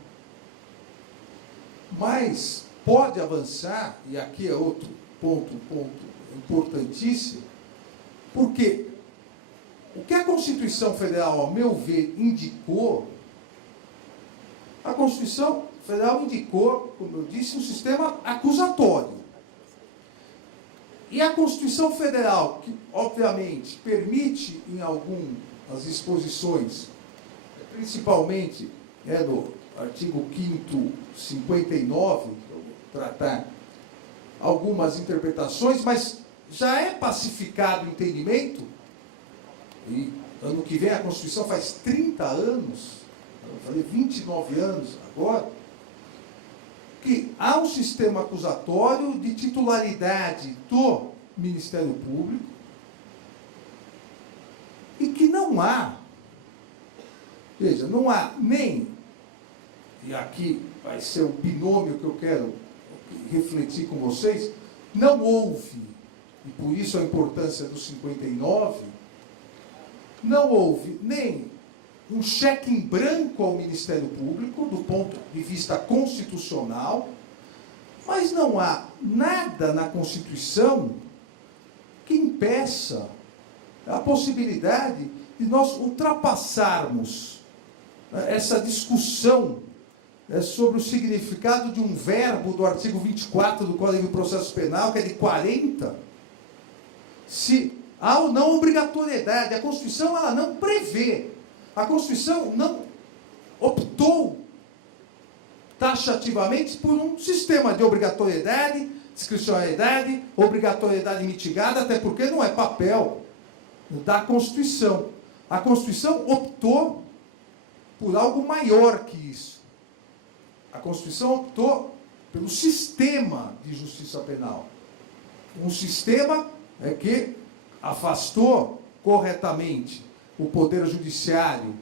Mas pode avançar, e aqui é outro ponto importantíssimo, porque o que a Constituição Federal, ao meu ver, indicou, a Constituição Federal indicou, como eu disse, um sistema acusatório. E a Constituição Federal, que obviamente permite em algumas disposições, principalmente do artigo 5º, 59, que eu vou tratar algumas interpretações, mas já é pacificado o entendimento, e ano que vem a Constituição faz 30 anos, eu vou fazer 29 anos agora, que há um sistema acusatório de titularidade do Ministério Público e que não há, veja, não há nem, e aqui vai ser o binômio que eu quero refletir com vocês, não houve, e por isso a importância do 59, não houve nem um cheque em branco ao Ministério Público, do ponto de vista constitucional, mas não há nada na Constituição que impeça a possibilidade de nós ultrapassarmos essa discussão sobre o significado de um verbo do artigo 24 do Código de Processo Penal, que é de 40, se há ou não obrigatoriedade. A Constituição ela não prevê. A Constituição não optou taxativamente por um sistema de obrigatoriedade, discricionariedade, obrigatoriedade mitigada, até porque não é papel da Constituição. A Constituição optou por algo maior que isso. A Constituição optou pelo sistema de justiça penal. Um sistema que afastou corretamente o Poder Judiciário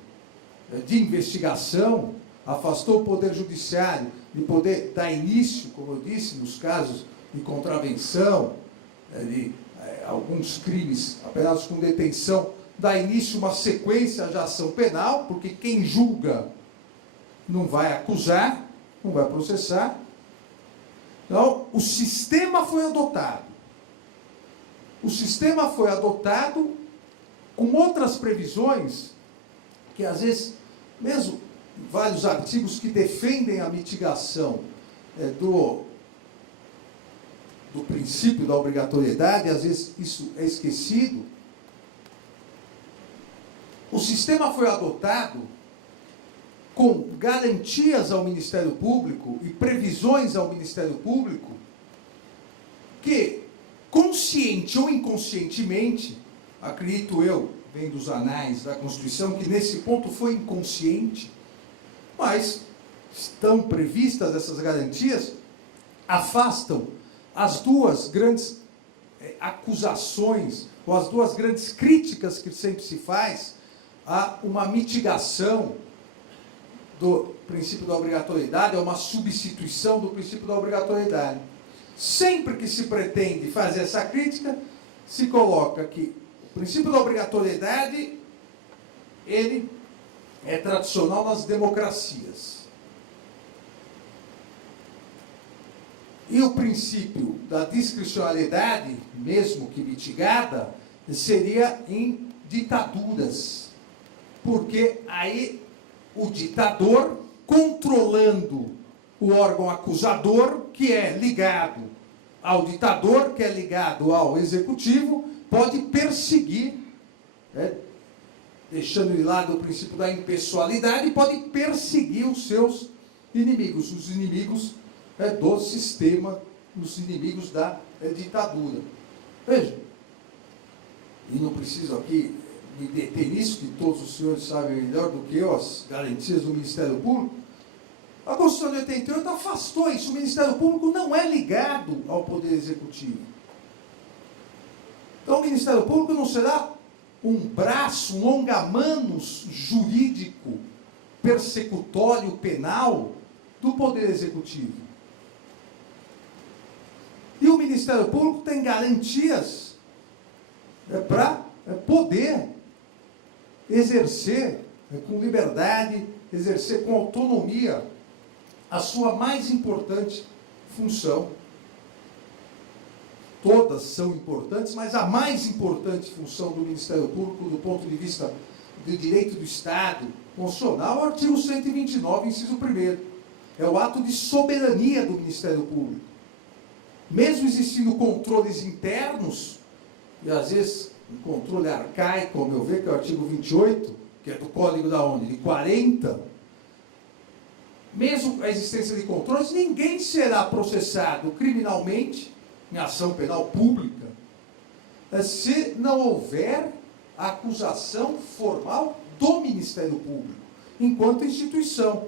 de investigação, afastou o Poder Judiciário de poder dar início, como eu disse, nos casos de contravenção, de alguns crimes apenas com detenção, dar início a uma sequência de ação penal, porque quem julga não vai acusar, não vai processar. Então, o sistema foi adotado. O sistema foi adotado com outras previsões que, às vezes, mesmo vários artigos que defendem a mitigação do princípio da obrigatoriedade, às vezes isso é esquecido. O sistema foi adotado com garantias ao Ministério Público e previsões ao Ministério Público que, consciente ou inconscientemente, acredito eu, vem dos anais da Constituição, que nesse ponto foi inconsciente, mas estão previstas essas garantias, afastam as duas grandes acusações, ou as duas grandes críticas que sempre se faz a uma mitigação do princípio da obrigatoriedade, a uma substituição do princípio da obrigatoriedade. Sempre que se pretende fazer essa crítica, se coloca que o princípio da obrigatoriedade, ele é tradicional nas democracias. E o princípio da discricionalidade, mesmo que mitigada, seria em ditaduras. Porque aí o ditador, controlando o órgão acusador, que é ligado ao ditador, que é ligado ao executivo, pode perseguir, deixando de lado o princípio da impessoalidade, pode perseguir os seus inimigos, os inimigos do sistema, os inimigos da ditadura. Veja, e não preciso aqui me deter nisso, que todos os senhores sabem melhor do que eu, as garantias do Ministério Público. A Constituição de 88 afastou isso. O Ministério Público não é ligado ao Poder Executivo. Então, o Ministério Público não será um braço, um longa-manos jurídico, persecutório, penal do Poder Executivo. E o Ministério Público tem garantias para poder exercer com liberdade, exercer com autonomia a sua mais importante função. Todas são importantes, mas a mais importante função do Ministério Público, do ponto de vista do direito do Estado constitucional, é o artigo 129, inciso 1º. É o ato de soberania do Ministério Público. Mesmo existindo controles internos, e às vezes um controle arcaico, ao meu ver, que é o artigo 28, que é do Código da ONU, de 40, mesmo a existência de controles, ninguém será processado criminalmente, em ação penal pública, se não houver acusação formal do Ministério Público, enquanto instituição.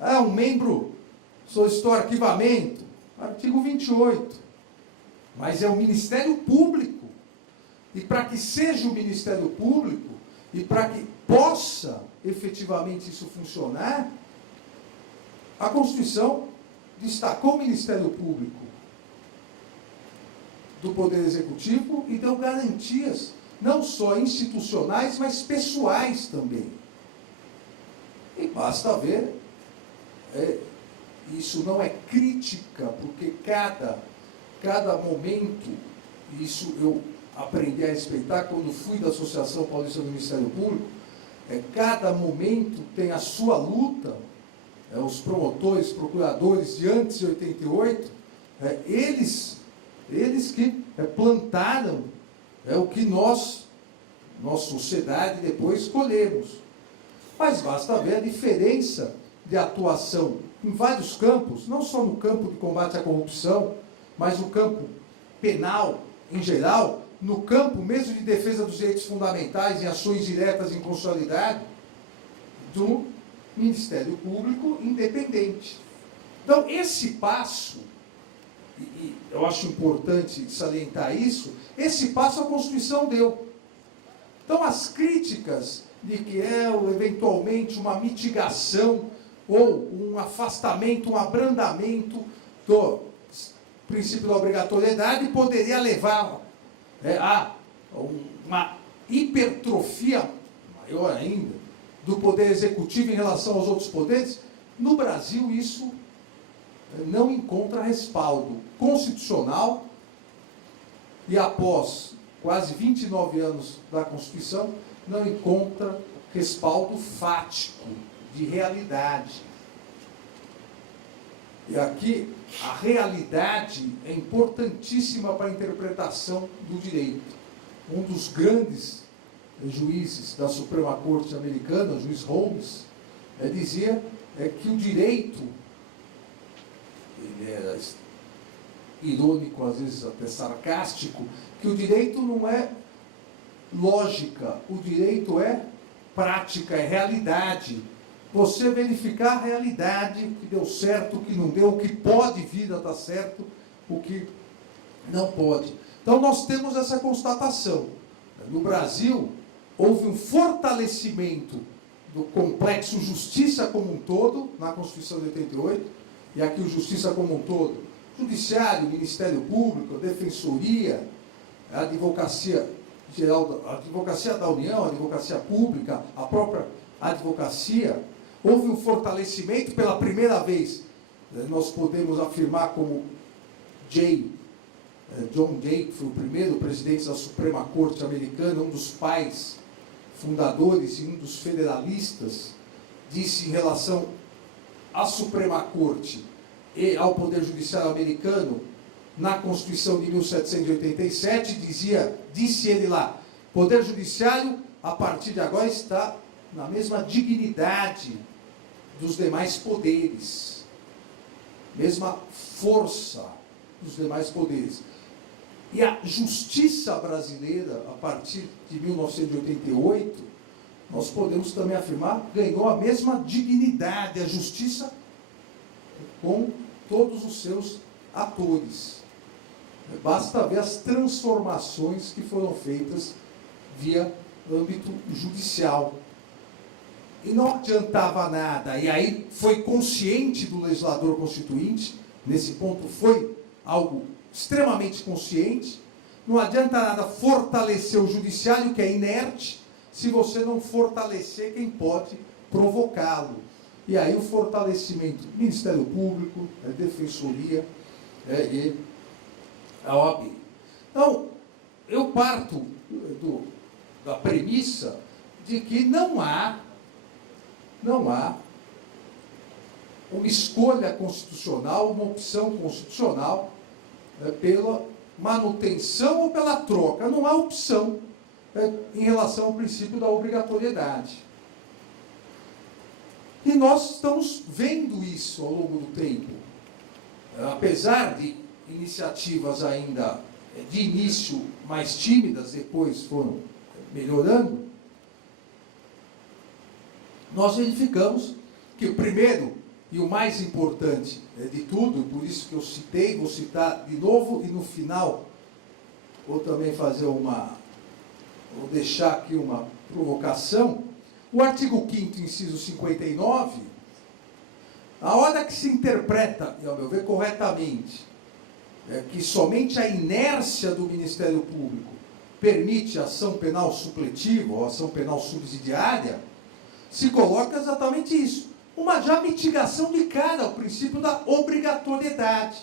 Um membro solicitou arquivamento, artigo 28, mas é o Ministério Público. E para que seja o Ministério Público, e para que possa efetivamente isso funcionar, a Constituição destacou o Ministério Público do Poder Executivo e deu garantias, não só institucionais, mas pessoais também. E basta ver, isso não é crítica, porque cada momento, isso eu aprendi a respeitar quando fui da Associação Paulista do Ministério Público, cada momento tem a sua luta, os promotores, procuradores de antes de 88, eles que plantaram o que nós, nossa sociedade, depois escolhemos. Mas basta ver a diferença de atuação em vários campos, não só no campo de combate à corrupção, mas no campo penal em geral, no campo mesmo de defesa dos direitos fundamentais, em ações diretas de inconstitucionalidade, do Ministério Público independente. Então, esse passo, e eu acho importante salientar isso, esse passo a Constituição deu. Então, as críticas de que eventualmente uma mitigação ou um afastamento, um abrandamento do princípio da obrigatoriedade poderia levar a uma hipertrofia maior ainda do Poder Executivo em relação aos outros poderes. No Brasil, isso não encontra respaldo constitucional e, após quase 29 anos da Constituição, não encontra respaldo fático de realidade. E aqui, a realidade é importantíssima para a interpretação do direito. Um dos grandes juízes da Suprema Corte americana, o juiz Holmes, dizia que o direito, ele era irônico, às vezes até sarcástico, que o direito não é lógica, o direito é prática, é realidade. Você verificar a realidade, o que deu certo, o que não deu, o que pode vir a dar certo, o que não pode. Então nós temos essa constatação. No Brasil, houve um fortalecimento do complexo justiça como um todo, na Constituição de 88, e aqui o justiça como um todo, Judiciário, Ministério Público, Defensoria, a Advocacia Geral, a Advocacia da União, a Advocacia Pública, a própria Advocacia, houve um fortalecimento pela primeira vez. Nós podemos afirmar como John Jay, que foi o primeiro presidente da Suprema Corte americana, um dos pais fundadores e um dos federalistas, disse em relação à Suprema Corte e ao Poder Judiciário americano, na Constituição de 1787, disse ele lá, Poder Judiciário, a partir de agora, está na mesma dignidade dos demais poderes, mesma força dos demais poderes. E a justiça brasileira, a partir de 1988, nós podemos também afirmar, ganhou a mesma dignidade, a justiça com todos os seus atores. Basta ver as transformações que foram feitas via âmbito judicial. E não adiantava nada, e aí foi consciente do legislador constituinte, nesse ponto foi algo extremamente consciente, não adianta nada fortalecer o judiciário, que é inerte, se você não fortalecer quem pode provocá-lo. E aí o fortalecimento do Ministério Público, a Defensoria e a OAB. Então, eu parto da premissa de que não há uma escolha constitucional, uma opção constitucional pela manutenção ou pela troca. Não há opção em relação ao princípio da obrigatoriedade. E nós estamos vendo isso ao longo do tempo. Apesar de iniciativas ainda de início mais tímidas, depois foram melhorando, nós verificamos que o primeiro e o mais importante de tudo, por isso que eu citei, vou citar de novo, e no final vou também fazer vou deixar aqui uma provocação. O artigo 5º, inciso 59, a hora que se interpreta, e ao meu ver corretamente, que somente a inércia do Ministério Público permite ação penal supletiva ou ação penal subsidiária, se coloca exatamente isso. Uma já mitigação de cara ao princípio da obrigatoriedade.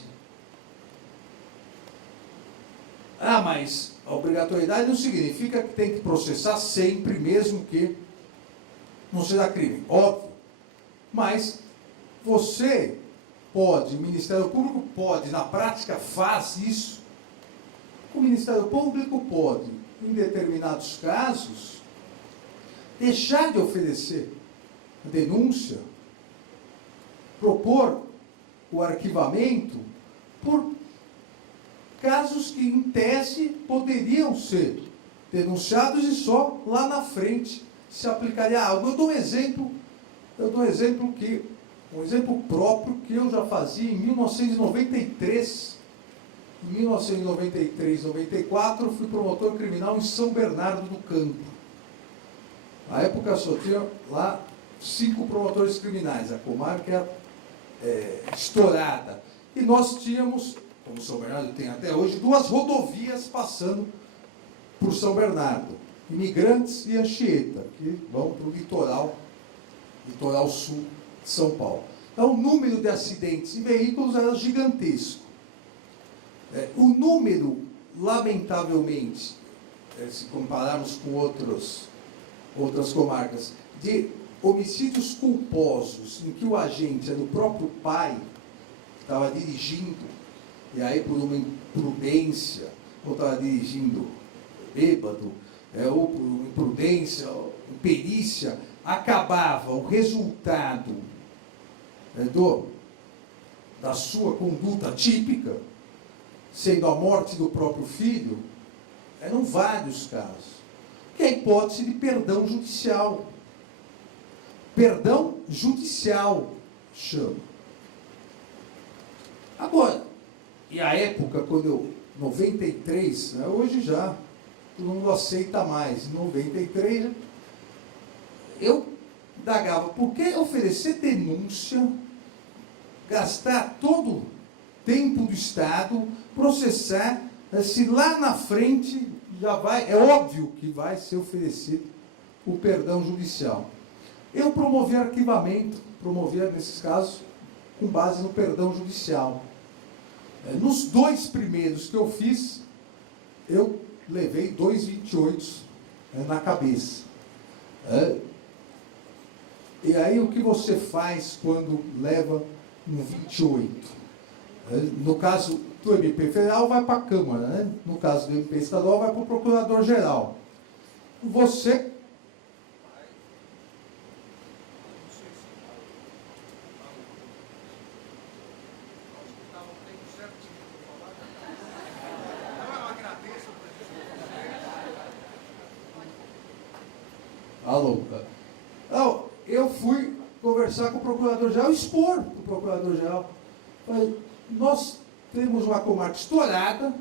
Mas a obrigatoriedade não significa que tem que processar sempre, mesmo que não seja crime. Óbvio. Mas você pode, o Ministério Público pode, na prática faz isso. O Ministério Público pode, em determinados casos, deixar de oferecer a denúncia, propor o arquivamento por casos que, em tese, poderiam ser denunciados e só lá na frente se aplicaria algo. Eu dou um exemplo próprio que eu já fazia em 1993. Em 1993, 94, eu fui promotor criminal em São Bernardo do Campo. Na época só tinha lá 5 promotores criminais, a comarca estourada. E nós tínhamos, como São Bernardo tem até hoje, 2 rodovias passando por São Bernardo. Imigrantes e Anchieta, que vão para o litoral sul de São Paulo. Então, o número de acidentes em veículos era gigantesco. O número, lamentavelmente, se compararmos com outras comarcas, de homicídios culposos, em que o agente é do próprio pai, que estava dirigindo, e aí por uma imprudência, ou estava dirigindo bêbado, ou por uma imprudência, ou imperícia, acabava o resultado da sua conduta típica, sendo a morte do próprio filho, eram vários casos. Que é a hipótese de perdão judicial. Perdão judicial chama. Agora, e a época, quando eu, 93, né, hoje já, todo mundo aceita mais, em 93, eu indagava, por que oferecer denúncia, gastar todo o tempo do Estado, processar, se lá na frente já vai, é óbvio que vai ser oferecido o perdão judicial. Eu promovia arquivamento, promovia nesses casos com base no perdão judicial. Nos 2 primeiros que eu fiz, eu levei 2,28 na cabeça. E aí o que você faz quando leva um 28? No caso do MP Federal, vai para a Câmara, né? No caso do MP Estadual, vai para o Procurador-Geral. Você... Alô? Não, eu fui conversar com o Procurador-Geral, expor para o Procurador-Geral. Falei, nós temos uma comarca estourada,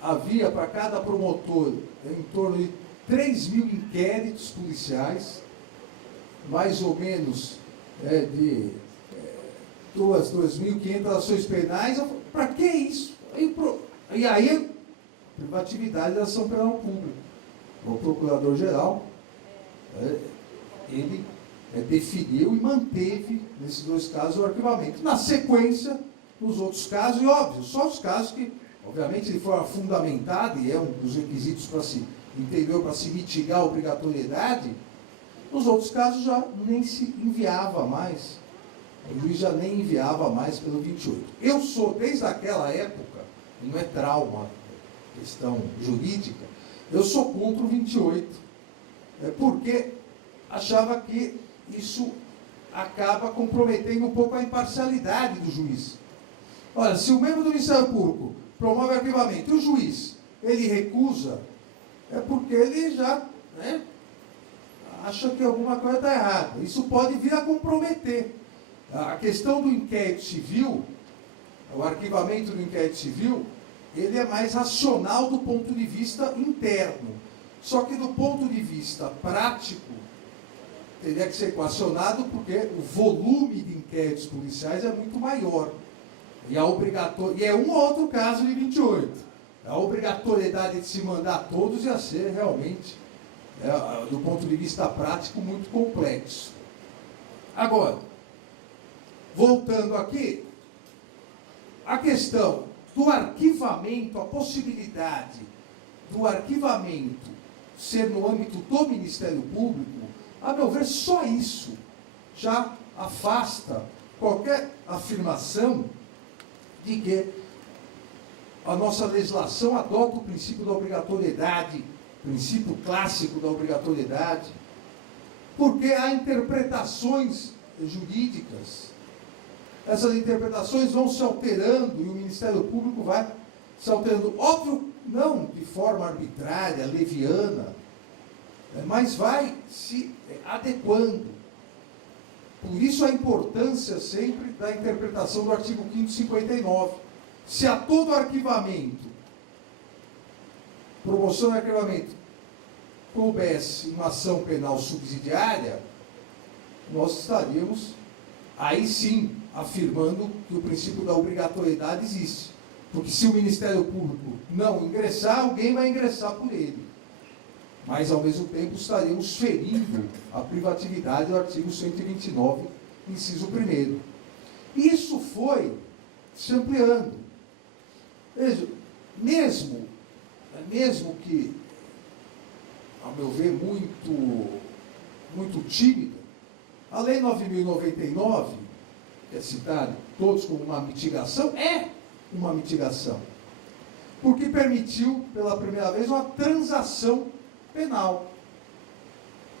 havia para cada promotor em torno de 3.000 inquéritos policiais, mais ou menos de 2.500 ações penais. Para que isso? E aí, privatividade da ação penal pública. O Procurador-Geral, ele definiu e manteve, nesses 2 casos, o arquivamento. Na sequência, nos outros casos, e óbvio, só os casos que, obviamente, de forma fundamentada, e é um dos requisitos para se entender, para se mitigar a obrigatoriedade, nos outros casos já nem se enviava mais. O juiz já nem enviava mais pelo 28. Eu sou, desde aquela época, não é trauma, questão jurídica, eu sou contra o 28, porque achava que isso acaba comprometendo um pouco a imparcialidade do juiz. Olha, se o membro do Ministério Público promove arquivamento e o juiz, ele recusa, é porque ele já acha que alguma coisa está errada. Isso pode vir a comprometer. A questão do inquérito civil, o arquivamento do inquérito civil, ele é mais racional do ponto de vista interno. Só que do ponto de vista prático, teria que ser equacionado porque o volume de inquéritos policiais é muito maior. E é um ou outro caso de 28. A obrigatoriedade de se mandar todos ia ser realmente, do ponto de vista prático, muito complexo. Agora, voltando aqui, a questão do arquivamento, a possibilidade do arquivamento ser no âmbito do Ministério Público, a meu ver, só isso já afasta qualquer afirmação de que a nossa legislação adota o princípio da obrigatoriedade, princípio clássico da obrigatoriedade, porque há interpretações jurídicas. Essas interpretações vão se alterando e o Ministério Público vai se alterando. Óbvio, não de forma arbitrária, leviana, mas vai se adequando. Por isso a importância sempre da interpretação do artigo 5º 59. Se a todo arquivamento, promoção de arquivamento, coubesse uma ação penal subsidiária, nós estaríamos, aí sim, afirmando que o princípio da obrigatoriedade existe. Porque se o Ministério Público não ingressar, alguém vai ingressar por ele. Mas, ao mesmo tempo, estaríamos ferindo a privatividade do artigo 129, inciso 1º. Isso foi se ampliando. Veja, mesmo que, ao meu ver, muito muito tímida, a Lei 9.099, que é citada todos como uma mitigação, é uma mitigação. Porque permitiu, pela primeira vez, uma transação penal.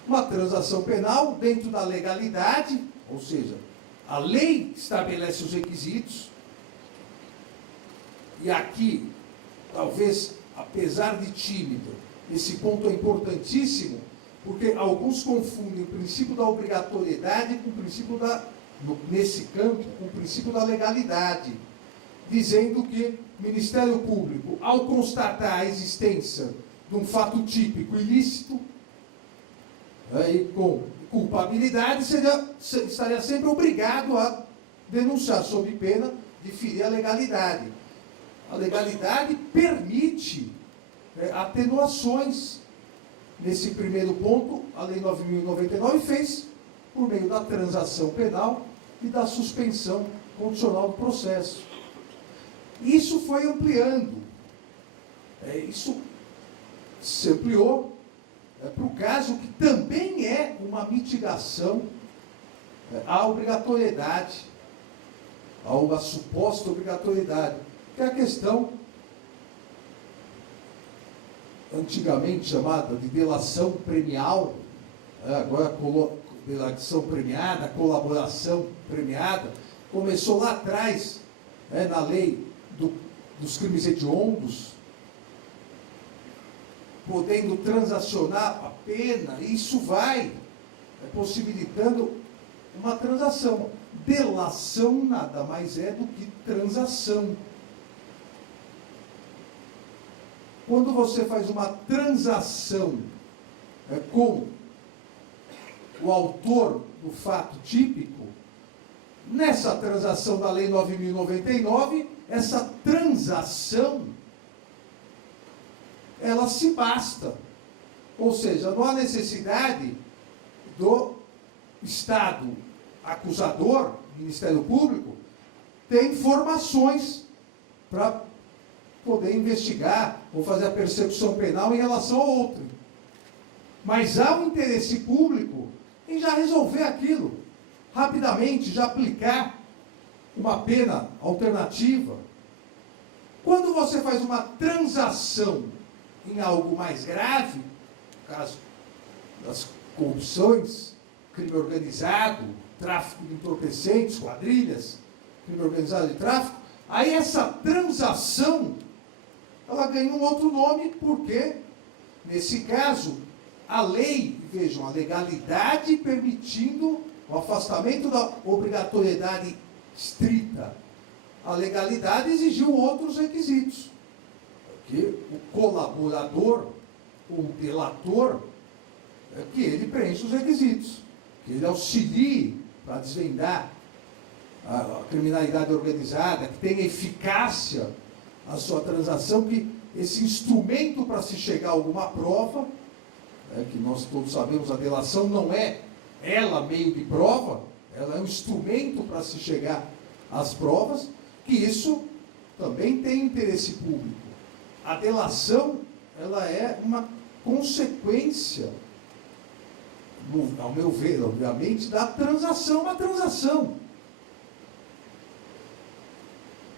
Uma transação penal dentro da legalidade, ou seja, a lei estabelece os requisitos, e aqui, talvez, apesar de tímido, esse ponto é importantíssimo, porque alguns confundem o princípio da obrigatoriedade com o princípio nesse campo, com o princípio da legalidade, dizendo que o Ministério Público, ao constatar a existência de um fato típico ilícito, e com culpabilidade, estaria sempre obrigado a denunciar, sob pena de ferir a legalidade. A legalidade permite atenuações. Nesse primeiro ponto, a Lei 9.099 fez por meio da transação penal e da suspensão condicional do processo. Isso foi ampliando. Isso se ampliou para o caso que também é uma mitigação à obrigatoriedade, a uma suposta obrigatoriedade, que é a questão antigamente chamada de delação premial, agora delação premiada, colaboração premiada, começou lá atrás, na lei dos crimes hediondos, podendo transacionar a pena, e isso vai possibilitando uma transação. Delação nada mais é do que transação. Quando você faz uma transação com o autor do fato típico, nessa transação da Lei 9.099, essa transação, ela se basta. Ou seja, não há necessidade do Estado acusador, Ministério Público, ter informações para poder investigar ou fazer a persecução penal em relação ao outro. Mas há um interesse público em já resolver aquilo, rapidamente, já aplicar uma pena alternativa. Quando você faz uma transação em algo mais grave, no caso das corrupções, crime organizado, tráfico de entorpecentes, quadrilhas, crime organizado de tráfico, aí essa transação, ela ganha um outro nome, porque, nesse caso, a lei, vejam, a legalidade permitindo o afastamento da obrigatoriedade estrita. A legalidade exigiu outros requisitos. Porque o colaborador, o delator, que ele preencha os requisitos, que ele auxilie para desvendar a criminalidade organizada, que tenha eficácia a sua transação, que esse instrumento para se chegar a alguma prova, que nós todos sabemos, a delação não é ela meio de prova, ela é um instrumento para se chegar às provas, que isso também tem interesse público. A delação, ela é uma consequência, ao meu ver, obviamente, da transação, uma transação.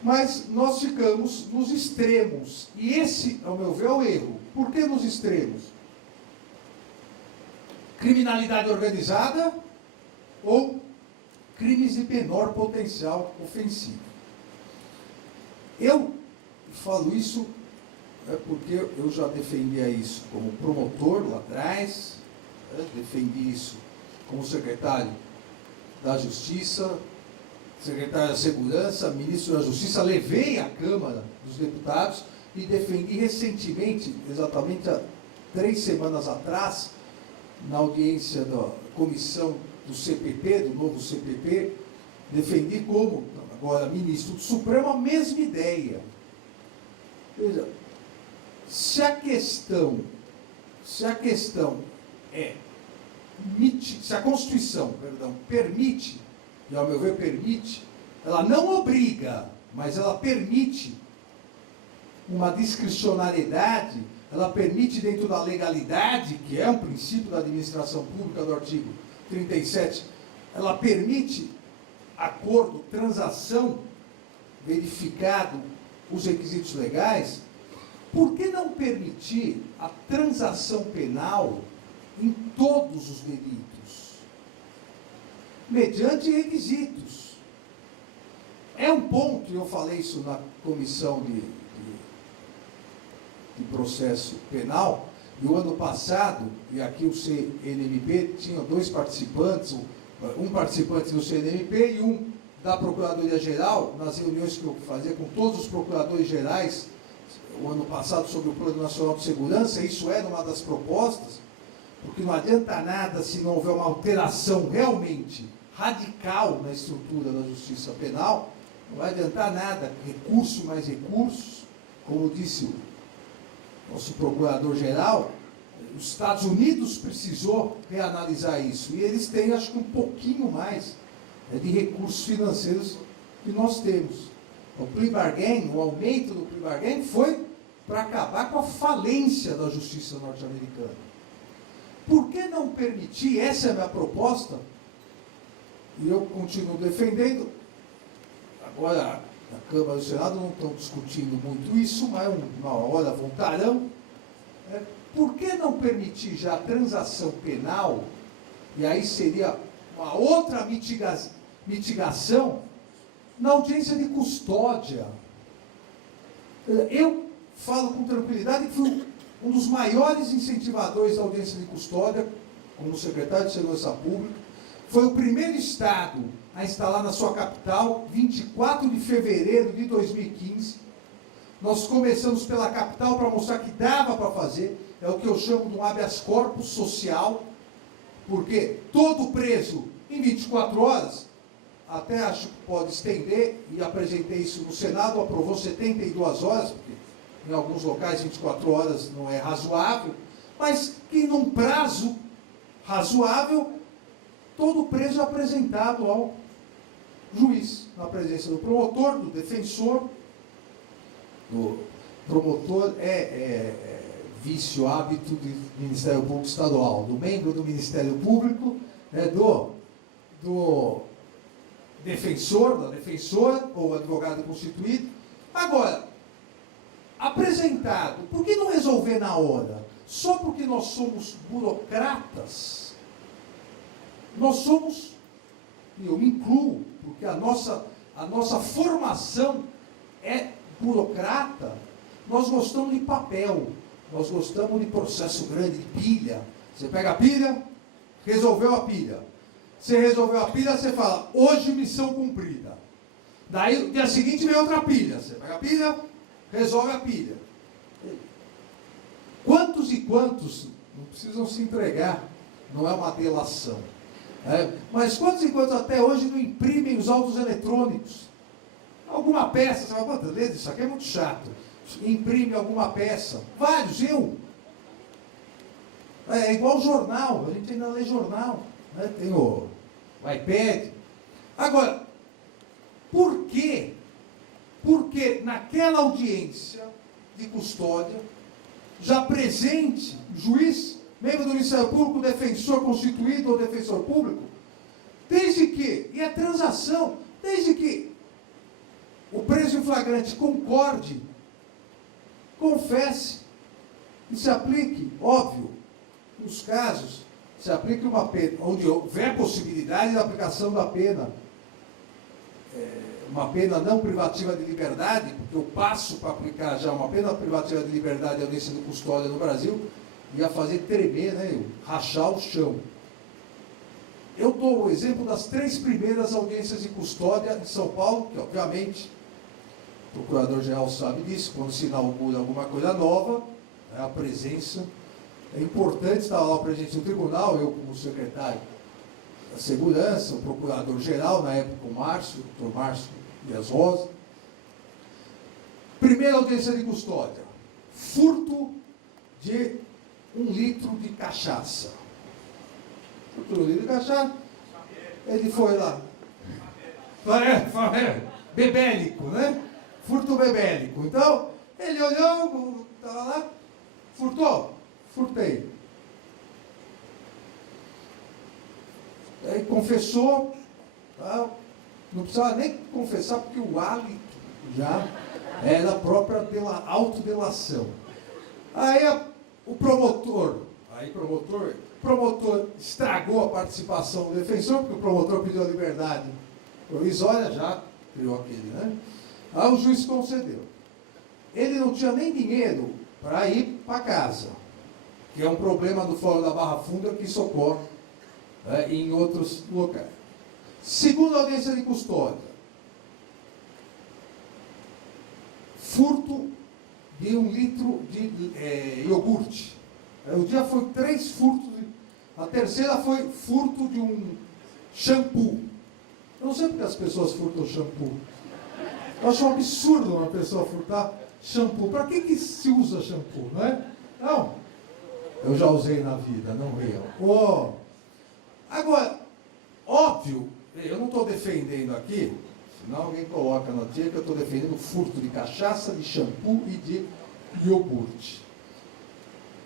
Mas nós ficamos nos extremos, e esse, ao meu ver, é o erro. Por que nos extremos? Criminalidade organizada ou crimes de menor potencial ofensivo. Eu falo isso porque eu já defendia isso como promotor lá atrás, defendi isso como secretário da Justiça, secretário da Segurança, ministro da Justiça, levei à Câmara dos Deputados e defendi recentemente, exatamente há 3 semanas atrás, na audiência da comissão do CPP, do novo CPP, defendi como, agora, ministro do Supremo, a mesma ideia. Veja, se a questão é, se a Constituição, permite, e ao meu ver permite, ela não obriga, mas ela permite uma discricionariedade ela permite, dentro da legalidade, que é um princípio da administração pública do artigo 37, ela permite acordo, transação, verificado os requisitos legais. Por que não permitir a transação penal em todos os delitos? Mediante requisitos. É um ponto, eu falei isso na comissão de processo penal, e o ano passado, e aqui o CNMP tinha 2 participantes, um participante do CNMP e um da Procuradoria-Geral, nas reuniões que eu fazia com todos os procuradores gerais, o ano passado, sobre o Plano Nacional de Segurança. Isso era uma das propostas, porque não adianta nada se não houver uma alteração realmente radical na estrutura da justiça penal, não vai adiantar nada, recurso mais recursos, como disse o nosso procurador-geral. Os Estados Unidos precisou reanalisar isso, e eles têm, acho que, um pouquinho mais de recursos financeiros que nós temos. O plea bargain, o aumento do plea bargain, foi para acabar com a falência da justiça norte-americana. Por que não permitir, essa é a minha proposta, e eu continuo defendendo, agora na Câmara e no Senado não estão discutindo muito isso, mas uma hora voltarão. Por que não permitir já a transação penal, e aí seria uma outra mitigação, na audiência de custódia? Eu falo com tranquilidade que fui um dos maiores incentivadores da audiência de custódia, como secretário de Segurança Pública. Foi o primeiro estado a instalar na sua capital, 24 de fevereiro de 2015. Nós começamos pela capital para mostrar que dava para fazer. É o que eu chamo de um habeas corpus social, porque todo preso em 24 horas, até acho que pode estender, e apresentei isso no Senado, aprovou 72 horas, porque em alguns locais 24 horas não é razoável, mas que num prazo razoável, todo preso é apresentado ao juiz, na presença do promotor, do defensor. O promotor vício, hábito do Ministério Público Estadual, do membro do Ministério Público, do defensor, da defensora, ou advogado constituído. Agora, apresentado, por que não resolver na hora? Só porque nós somos burocratas? Nós somos, e eu me incluo, porque a nossa formação é burocrata. Nós gostamos de papel, nós gostamos de processo grande, de pilha. Você pega a pilha, resolveu a pilha. Você resolveu a pilha, você fala, hoje missão cumprida. Daí, no dia seguinte, vem outra pilha. Você pega a pilha, resolve a pilha. Quantos e quantos não precisam se entregar? Não é uma delação. Mas quantos e quantos até hoje não imprimem os autos eletrônicos? Alguma peça, você fala, beleza, isso aqui é muito chato. Imprime alguma peça. Vários, eu. É igual jornal, a gente ainda lê jornal. Tem o iPad. Agora, por quê? Porque naquela audiência de custódia, já presente, juiz, membro do Ministério Público, defensor constituído ou defensor público, desde que, e a transação, desde que o preso em flagrante concorde, confesse e se aplique, óbvio, nos casos, se aplique uma pena, onde houver possibilidade da aplicação da pena, uma pena não privativa de liberdade, porque eu passo para aplicar já uma pena privativa de liberdade à audiência de custódia no Brasil, ia fazer tremer, rachar o chão. Eu dou o exemplo das 3 primeiras audiências de custódia em São Paulo, que obviamente o Procurador-Geral sabe disso, quando se inaugura alguma coisa nova, a presença é importante. Estava lá presente no tribunal, eu como secretário da Segurança, o Procurador-Geral, na época o Márcio, o Dr. Márcio Dias Rosa. Primeira audiência de custódia, furto de 1 litro de cachaça. Furto de 1 litro de cachaça, ele foi lá. Bebélico, né? Furto bebélico. Então, ele olhou, estava lá, Furtou? Furtei. Aí confessou, tá? Não precisava nem confessar, porque o hálito já era a própria autodelação. Aí o promotor estragou a participação do defensor, porque o promotor pediu a liberdade provisória, já criou aquele, né? Aí o juiz concedeu. Ele não tinha nem dinheiro para ir para casa, que é um problema do Fórum da Barra Funda que isso ocorre em outros locais. Segunda audiência de custódia. Furto de 1 litro de iogurte. O dia foi 3 furtos. A terceira foi furto de um shampoo. Eu não sei porque as pessoas furtam shampoo. Eu acho um absurdo uma pessoa furtar shampoo. Para que se usa shampoo, não é? Não. Eu já usei na vida, não riam. Oh. Agora, óbvio, eu não estou defendendo aqui, senão alguém coloca na tia que eu estou defendendo o furto de cachaça, de shampoo e de iogurte.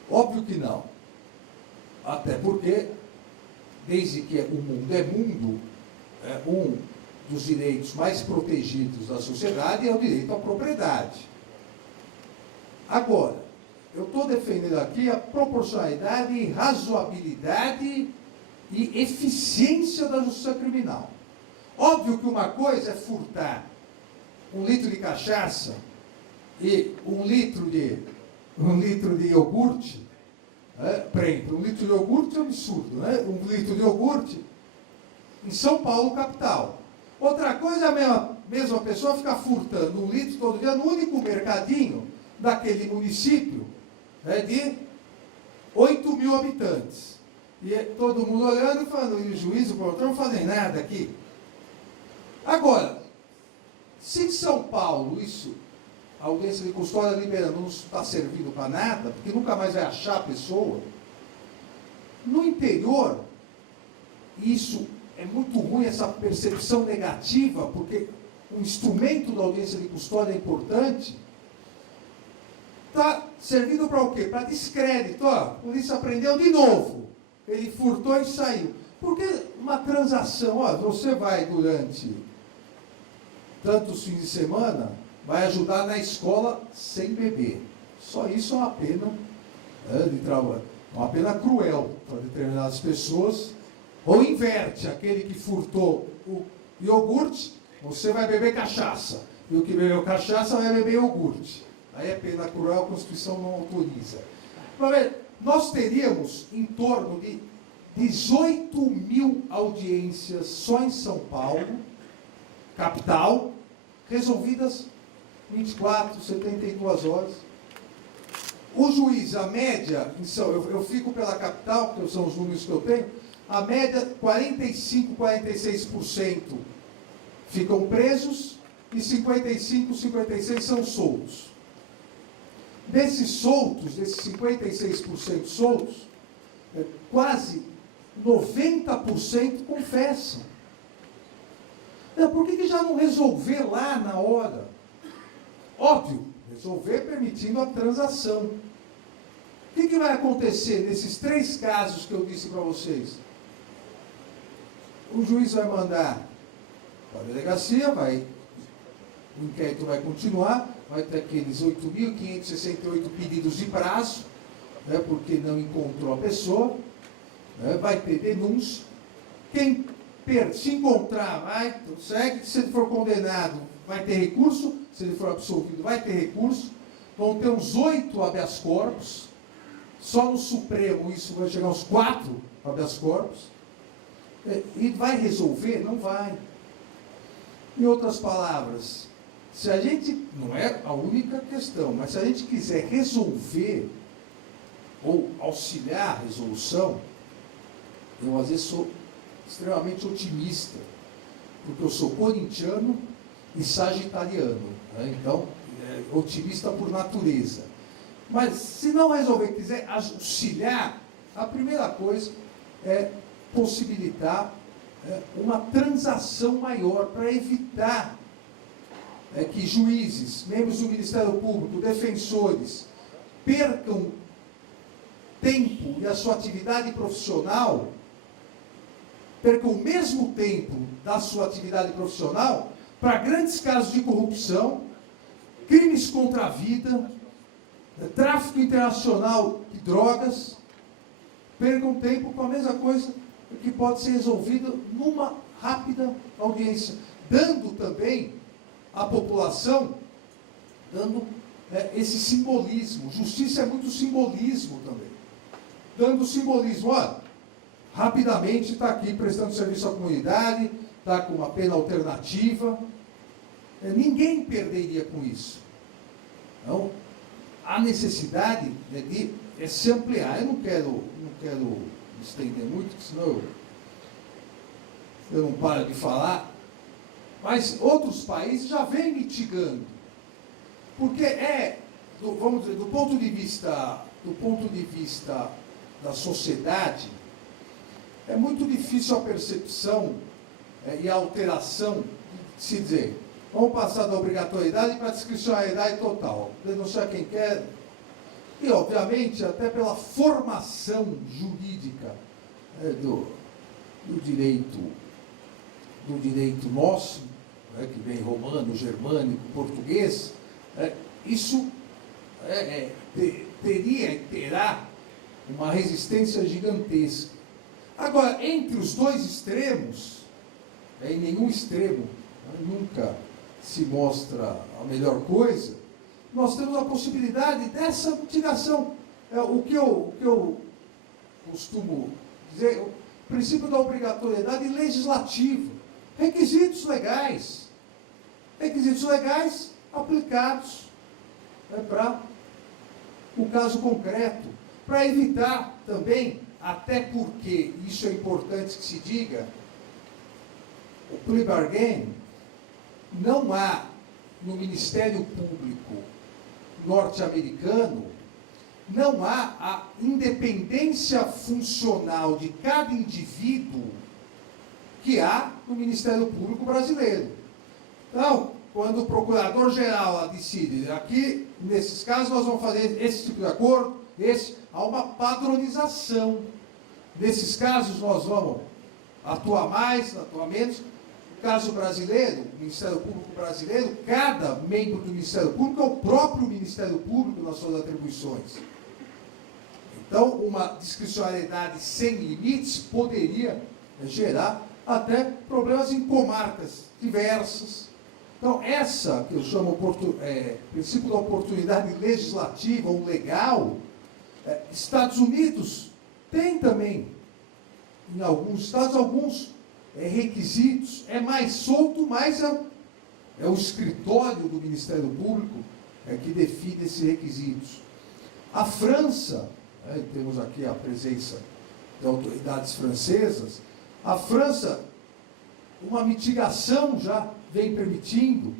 Óbvio que não. Até porque, desde que o mundo é mundo, um dos direitos mais protegidos da sociedade é o direito à propriedade. Agora, eu estou defendendo aqui a proporcionalidade e razoabilidade e eficiência da justiça criminal. Óbvio que uma coisa é furtar 1 litro de cachaça e 1 litro de iogurte. Por exemplo, 1 litro de iogurte é um absurdo, né? 1 litro de iogurte em São Paulo, capital. Outra coisa é a mesma pessoa ficar furtando 1 litro todo dia no único mercadinho daquele município de 8 mil habitantes. E todo mundo olhando e falando, e o juiz, o promotor não fazem nada aqui. Agora, se em São Paulo isso, a audiência de custódia liberando não está servindo para nada, porque nunca mais vai achar a pessoa, no interior, isso é muito ruim, essa percepção negativa, porque o instrumento da audiência de custódia é importante. Está servindo para o quê? Para descrédito. Ó, a polícia prendeu de novo. Ele furtou e saiu. Porque uma transação, ó, você vai durante tantos fins de semana, vai ajudar na escola sem beber. Só isso é uma pena de trabalho. Uma pena cruel para determinadas pessoas. Ou inverte, aquele que furtou o iogurte, você vai beber cachaça. E o que bebeu cachaça vai beber iogurte. Aí é pena cruel, a Constituição não autoriza. Nós teríamos em torno de 18 mil audiências só em São Paulo, capital, resolvidas 24, 72 horas. O juiz, a média, eu fico pela capital, porque são os números que eu tenho, a média, 45, 46% ficam presos e 55, 56% são soltos. Desses soltos, desses 56% soltos, quase 90% confessam. Por que já não resolver lá na hora? Óbvio, resolver permitindo a transação. O que vai acontecer nesses 3 casos que eu disse para vocês? O juiz vai mandar para a delegacia, o inquérito vai continuar, vai ter aqueles 8.568 pedidos de prazo, porque não encontrou a pessoa, vai ter denúncia. Quem se encontrar, segue. Se ele for condenado, vai ter recurso. Se ele for absolvido, vai ter recurso. Vão ter uns 8 habeas corpus. Só no Supremo isso vai chegar aos 4 habeas corpus. E vai resolver? Não vai. Em outras palavras, se a gente, não é a única questão, mas se a gente quiser resolver ou auxiliar a resolução, eu às vezes sou extremamente otimista, porque eu sou corintiano e sagitariano, né? Então, otimista por natureza. Mas se não resolver, quiser auxiliar, a primeira coisa é possibilitar uma transação maior para evitar que juízes, membros do Ministério Público, defensores, percam tempo e a sua atividade profissional, perca o mesmo tempo da sua atividade profissional para grandes casos de corrupção, crimes contra a vida, tráfico internacional de drogas, percam tempo com a mesma coisa que pode ser resolvida numa rápida audiência, dando também à população, esse simbolismo. Justiça é muito simbolismo também. Dando simbolismo, olha, rapidamente está aqui prestando serviço à comunidade, está com uma pena alternativa. Ninguém perderia com isso. Então, a necessidade de se ampliar. Eu não quero me estender muito, senão eu não paro de falar. Mas outros países já vêm mitigando. Porque vamos dizer, do ponto de vista da sociedade, é muito difícil a percepção e a alteração de se dizer, vamos passar da obrigatoriedade para a discricionariedade total. Denunciar quem quer. E, obviamente, até pela formação jurídica do direito nosso, que vem romano, germânico, português, isso terá uma resistência gigantesca. Agora, entre os dois extremos, em nenhum extremo nunca se mostra a melhor coisa, nós temos a possibilidade dessa mitigação. O que eu costumo dizer, o princípio da obrigatoriedade legislativa. Requisitos legais aplicados para o caso concreto, para evitar também, até porque isso é importante que se diga, o plea bargain, não há no Ministério Público norte-americano, não há a independência funcional de cada indivíduo que há no Ministério Público brasileiro. Então, quando o procurador-geral decide, aqui, nesses casos, nós vamos fazer esse tipo de acordo, há uma padronização. Nesses casos, nós vamos atuar mais, atuar menos. No caso brasileiro, o Ministério Público brasileiro, cada membro do Ministério Público é o próprio Ministério Público nas suas atribuições. Então, uma discricionariedade sem limites poderia gerar até problemas em comarcas diversas. Então, essa que eu chamo princípio da oportunidade legislativa ou legal, Estados Unidos tem também, em alguns estados, alguns requisitos, é mais solto, mas é o escritório do Ministério Público que define esses requisitos. A França, temos aqui a presença de autoridades francesas, a França, uma mitigação já vem permitindo,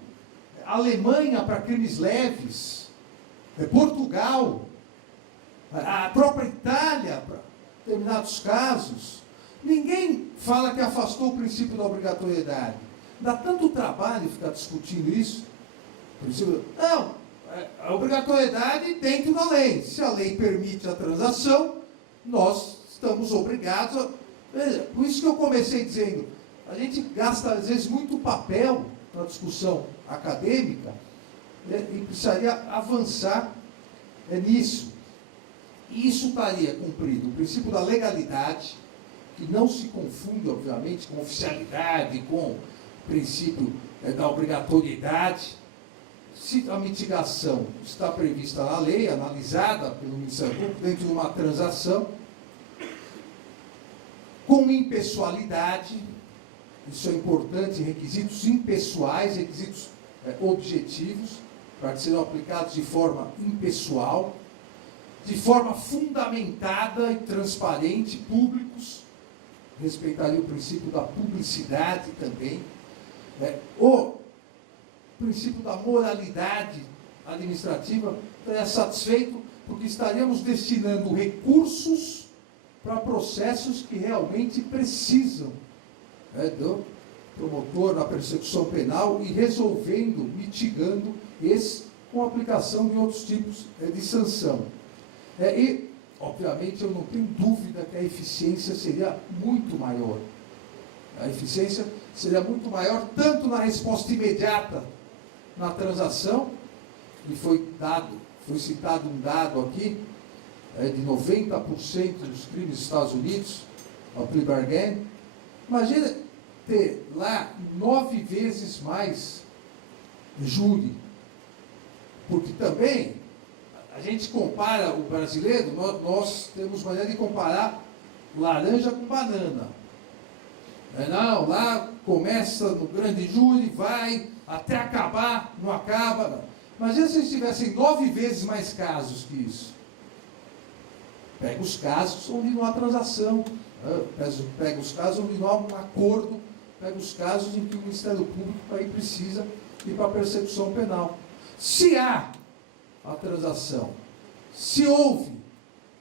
a Alemanha para crimes leves, Portugal, a própria Itália para determinados casos. Ninguém fala que afastou o princípio da obrigatoriedade. Dá tanto trabalho ficar discutindo isso. Não, a obrigatoriedade dentro da lei. Se a lei permite a transação, nós estamos obrigados a... Por isso que eu comecei dizendo, a gente gasta às vezes muito papel na discussão acadêmica, e precisaria avançar nisso. E isso estaria cumprido o princípio da legalidade, que não se confunde, obviamente, com oficialidade, com o princípio da obrigatoriedade. Se a mitigação está prevista na lei, analisada pelo Ministério Público, dentro de uma transação, com impessoalidade, isso é importante, requisitos impessoais, requisitos objetivos, para que sejam aplicados de forma impessoal, de forma fundamentada e transparente, públicos, respeitaria o princípio da publicidade também, o princípio da moralidade administrativa estaria satisfeito, porque estaríamos destinando recursos para processos que realmente precisam do promotor na persecução penal e resolvendo, mitigando esse com a aplicação de outros tipos de sanção. E, obviamente, eu não tenho dúvida que a eficiência seria muito maior. A eficiência seria muito maior, tanto na resposta imediata na transação, e foi citado um dado aqui, de 90% dos crimes dos Estados Unidos, o plea bargain. Imagina ter lá 9 vezes mais júri, porque também a gente compara o brasileiro, nós temos maneira de comparar laranja com banana. Não, lá começa no grande júri, vai até acabar, não acaba. Não. Imagina se eles tivessem 9 vezes mais casos que isso. Pega os casos onde não há transação, pega os casos onde não há um acordo, pega os casos em que o Ministério Público aí precisa ir para a persecução penal. Se há a transação, se houve,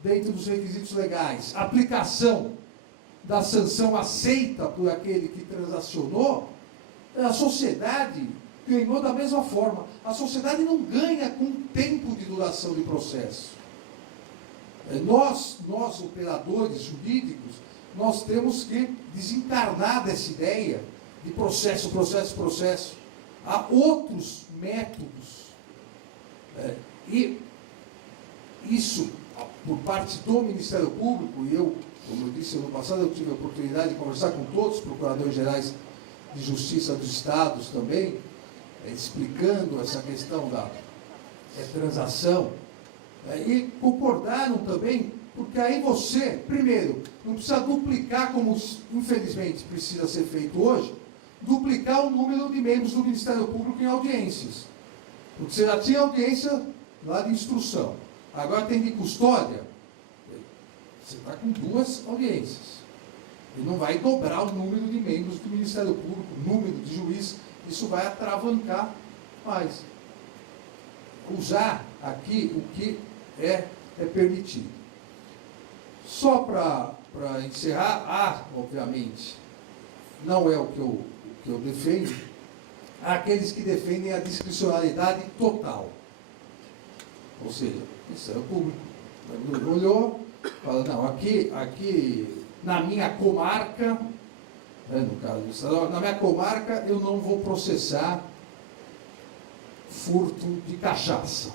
dentro dos requisitos legais, a aplicação da sanção aceita por aquele que transacionou, a sociedade ganhou da mesma forma. A sociedade não ganha com tempo de duração de processo. Nós operadores jurídicos, nós temos que desencarnar dessa ideia de processo. Há outros métodos. E isso, por parte do Ministério Público, e eu, como eu disse no passado, eu tive a oportunidade de conversar com todos os procuradores gerais de justiça dos estados também, explicando essa questão da transação, e concordaram também, porque aí você, primeiro, não precisa duplicar, como infelizmente precisa ser feito hoje, duplicar o número de membros do Ministério Público em audiências. Porque você já tinha audiência lá de instrução, agora tem de custódia, você está com 2 audiências. E não vai dobrar o número de membros do Ministério Público, o número de juízes, isso vai atravancar mais. Usar aqui o que é permitido. Só para encerrar, obviamente, não é o que eu defendo, há aqueles que defendem a discricionalidade total. Ou seja, o Ministério Público olhou, fala, não, aqui na minha comarca, no caso do Estado, na minha comarca eu não vou processar furto de cachaça.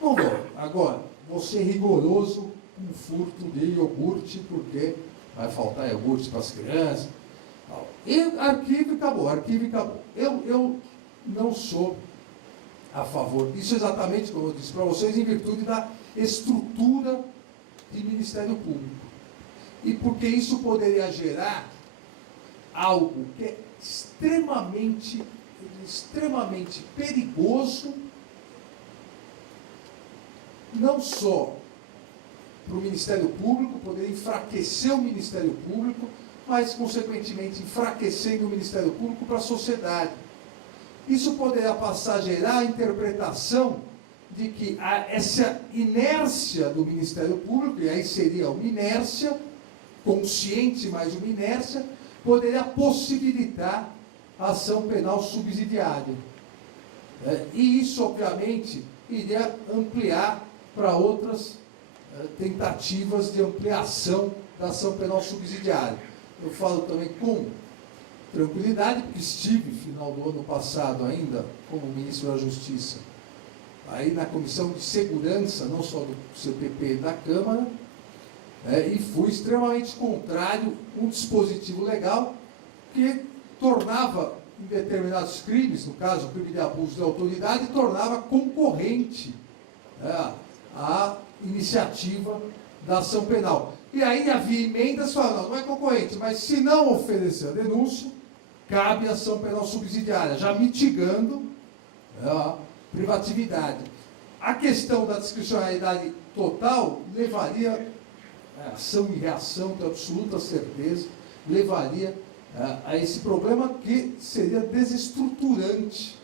Não vou. Agora, vou ser rigoroso com furto de iogurte, porque vai faltar iogurte para as crianças. E arquivo e acabou. Eu não sou a favor disso, exatamente como eu disse para vocês, em virtude da estrutura de Ministério Público. E porque isso poderia gerar algo que é extremamente perigoso, não só para o Ministério Público, poderia enfraquecer o Ministério Público, mas, consequentemente, enfraquecendo o Ministério Público para a sociedade. Isso poderia passar a gerar a interpretação de que essa inércia do Ministério Público, e aí seria uma inércia, consciente, mas uma inércia, poderia possibilitar a ação penal subsidiária. E isso, obviamente, iria ampliar para outras tentativas de ampliação da ação penal subsidiária. Eu falo também com tranquilidade, porque estive, final do ano passado ainda, como ministro da Justiça, aí na Comissão de Segurança, não só do CPP da Câmara, e fui extremamente contrário a um dispositivo legal que tornava, em determinados crimes, no caso o crime de abuso de autoridade, tornava concorrente a iniciativa da ação penal. E aí havia emendas falando, não é concorrente, mas se não oferecer a denúncia, cabe a ação penal subsidiária, já mitigando a privatividade. A questão da discricionalidade total levaria, ação e reação, tenho absoluta certeza, levaria a esse problema que seria desestruturante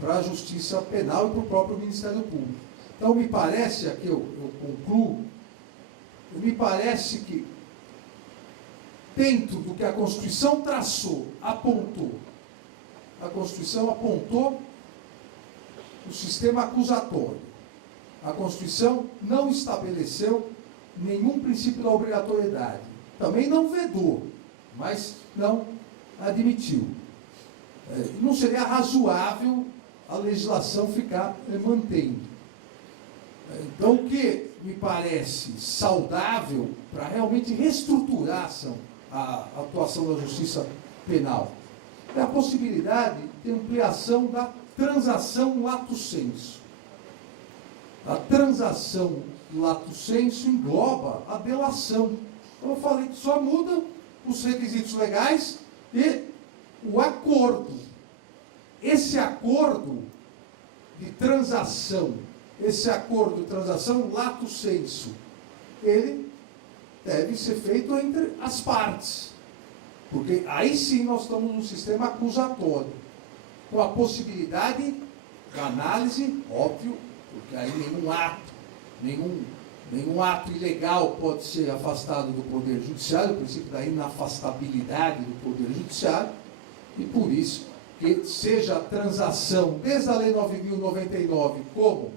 para a justiça penal e para o próprio Ministério Público. Então, me parece, aqui eu concluo, me parece que, dentro do que a Constituição traçou, apontou, a Constituição apontou o sistema acusatório. a Constituição não estabeleceu nenhum princípio da obrigatoriedade. Também não vedou, mas não admitiu. Não seria razoável a legislação ficar mantendo. Então, o que me parece saudável para realmente reestruturar a atuação da justiça penal é a possibilidade de ampliação da transação lato sensu. A transação lato sensu engloba a delação. Então, eu falei que só muda os requisitos legais e o acordo. Esse acordo de transação, lato sensu, ele deve ser feito entre as partes. Porque aí sim nós estamos num sistema acusatório, com a possibilidade da análise, óbvio, porque aí nenhum ato ilegal pode ser afastado do Poder Judiciário, o princípio da inafastabilidade do Poder Judiciário, e por isso que seja a transação, desde a Lei 9.099, como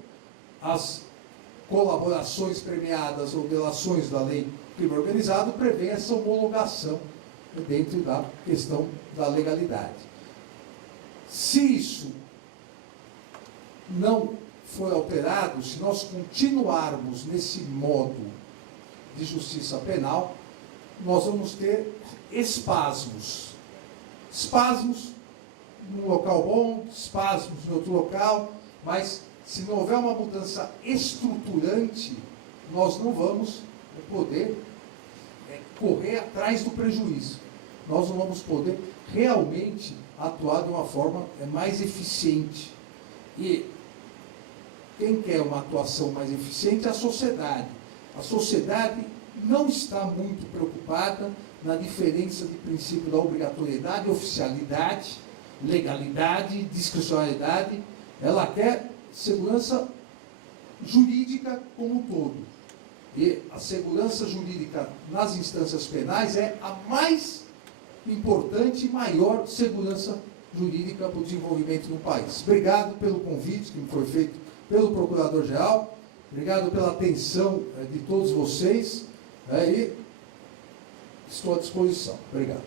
as colaborações premiadas ou delações da Lei Crime Organizado, prevê essa homologação dentro da questão da legalidade. Se isso não foi alterado, se nós continuarmos nesse modo de justiça penal, nós vamos ter espasmos. Espasmos num local bom, espasmos em outro local, mas se não houver uma mudança estruturante, nós não vamos poder correr atrás do prejuízo. Nós não vamos poder realmente atuar de uma forma mais eficiente. E quem quer uma atuação mais eficiente é a sociedade. A sociedade não está muito preocupada na diferença de princípio da obrigatoriedade, oficialidade, legalidade, discricionalidade. Ela quer segurança jurídica como um todo. E a segurança jurídica nas instâncias penais é a mais importante e maior segurança jurídica para o desenvolvimento do país. Obrigado pelo convite que me foi feito pelo Procurador-Geral, obrigado pela atenção de todos vocês, e estou à disposição. Obrigado.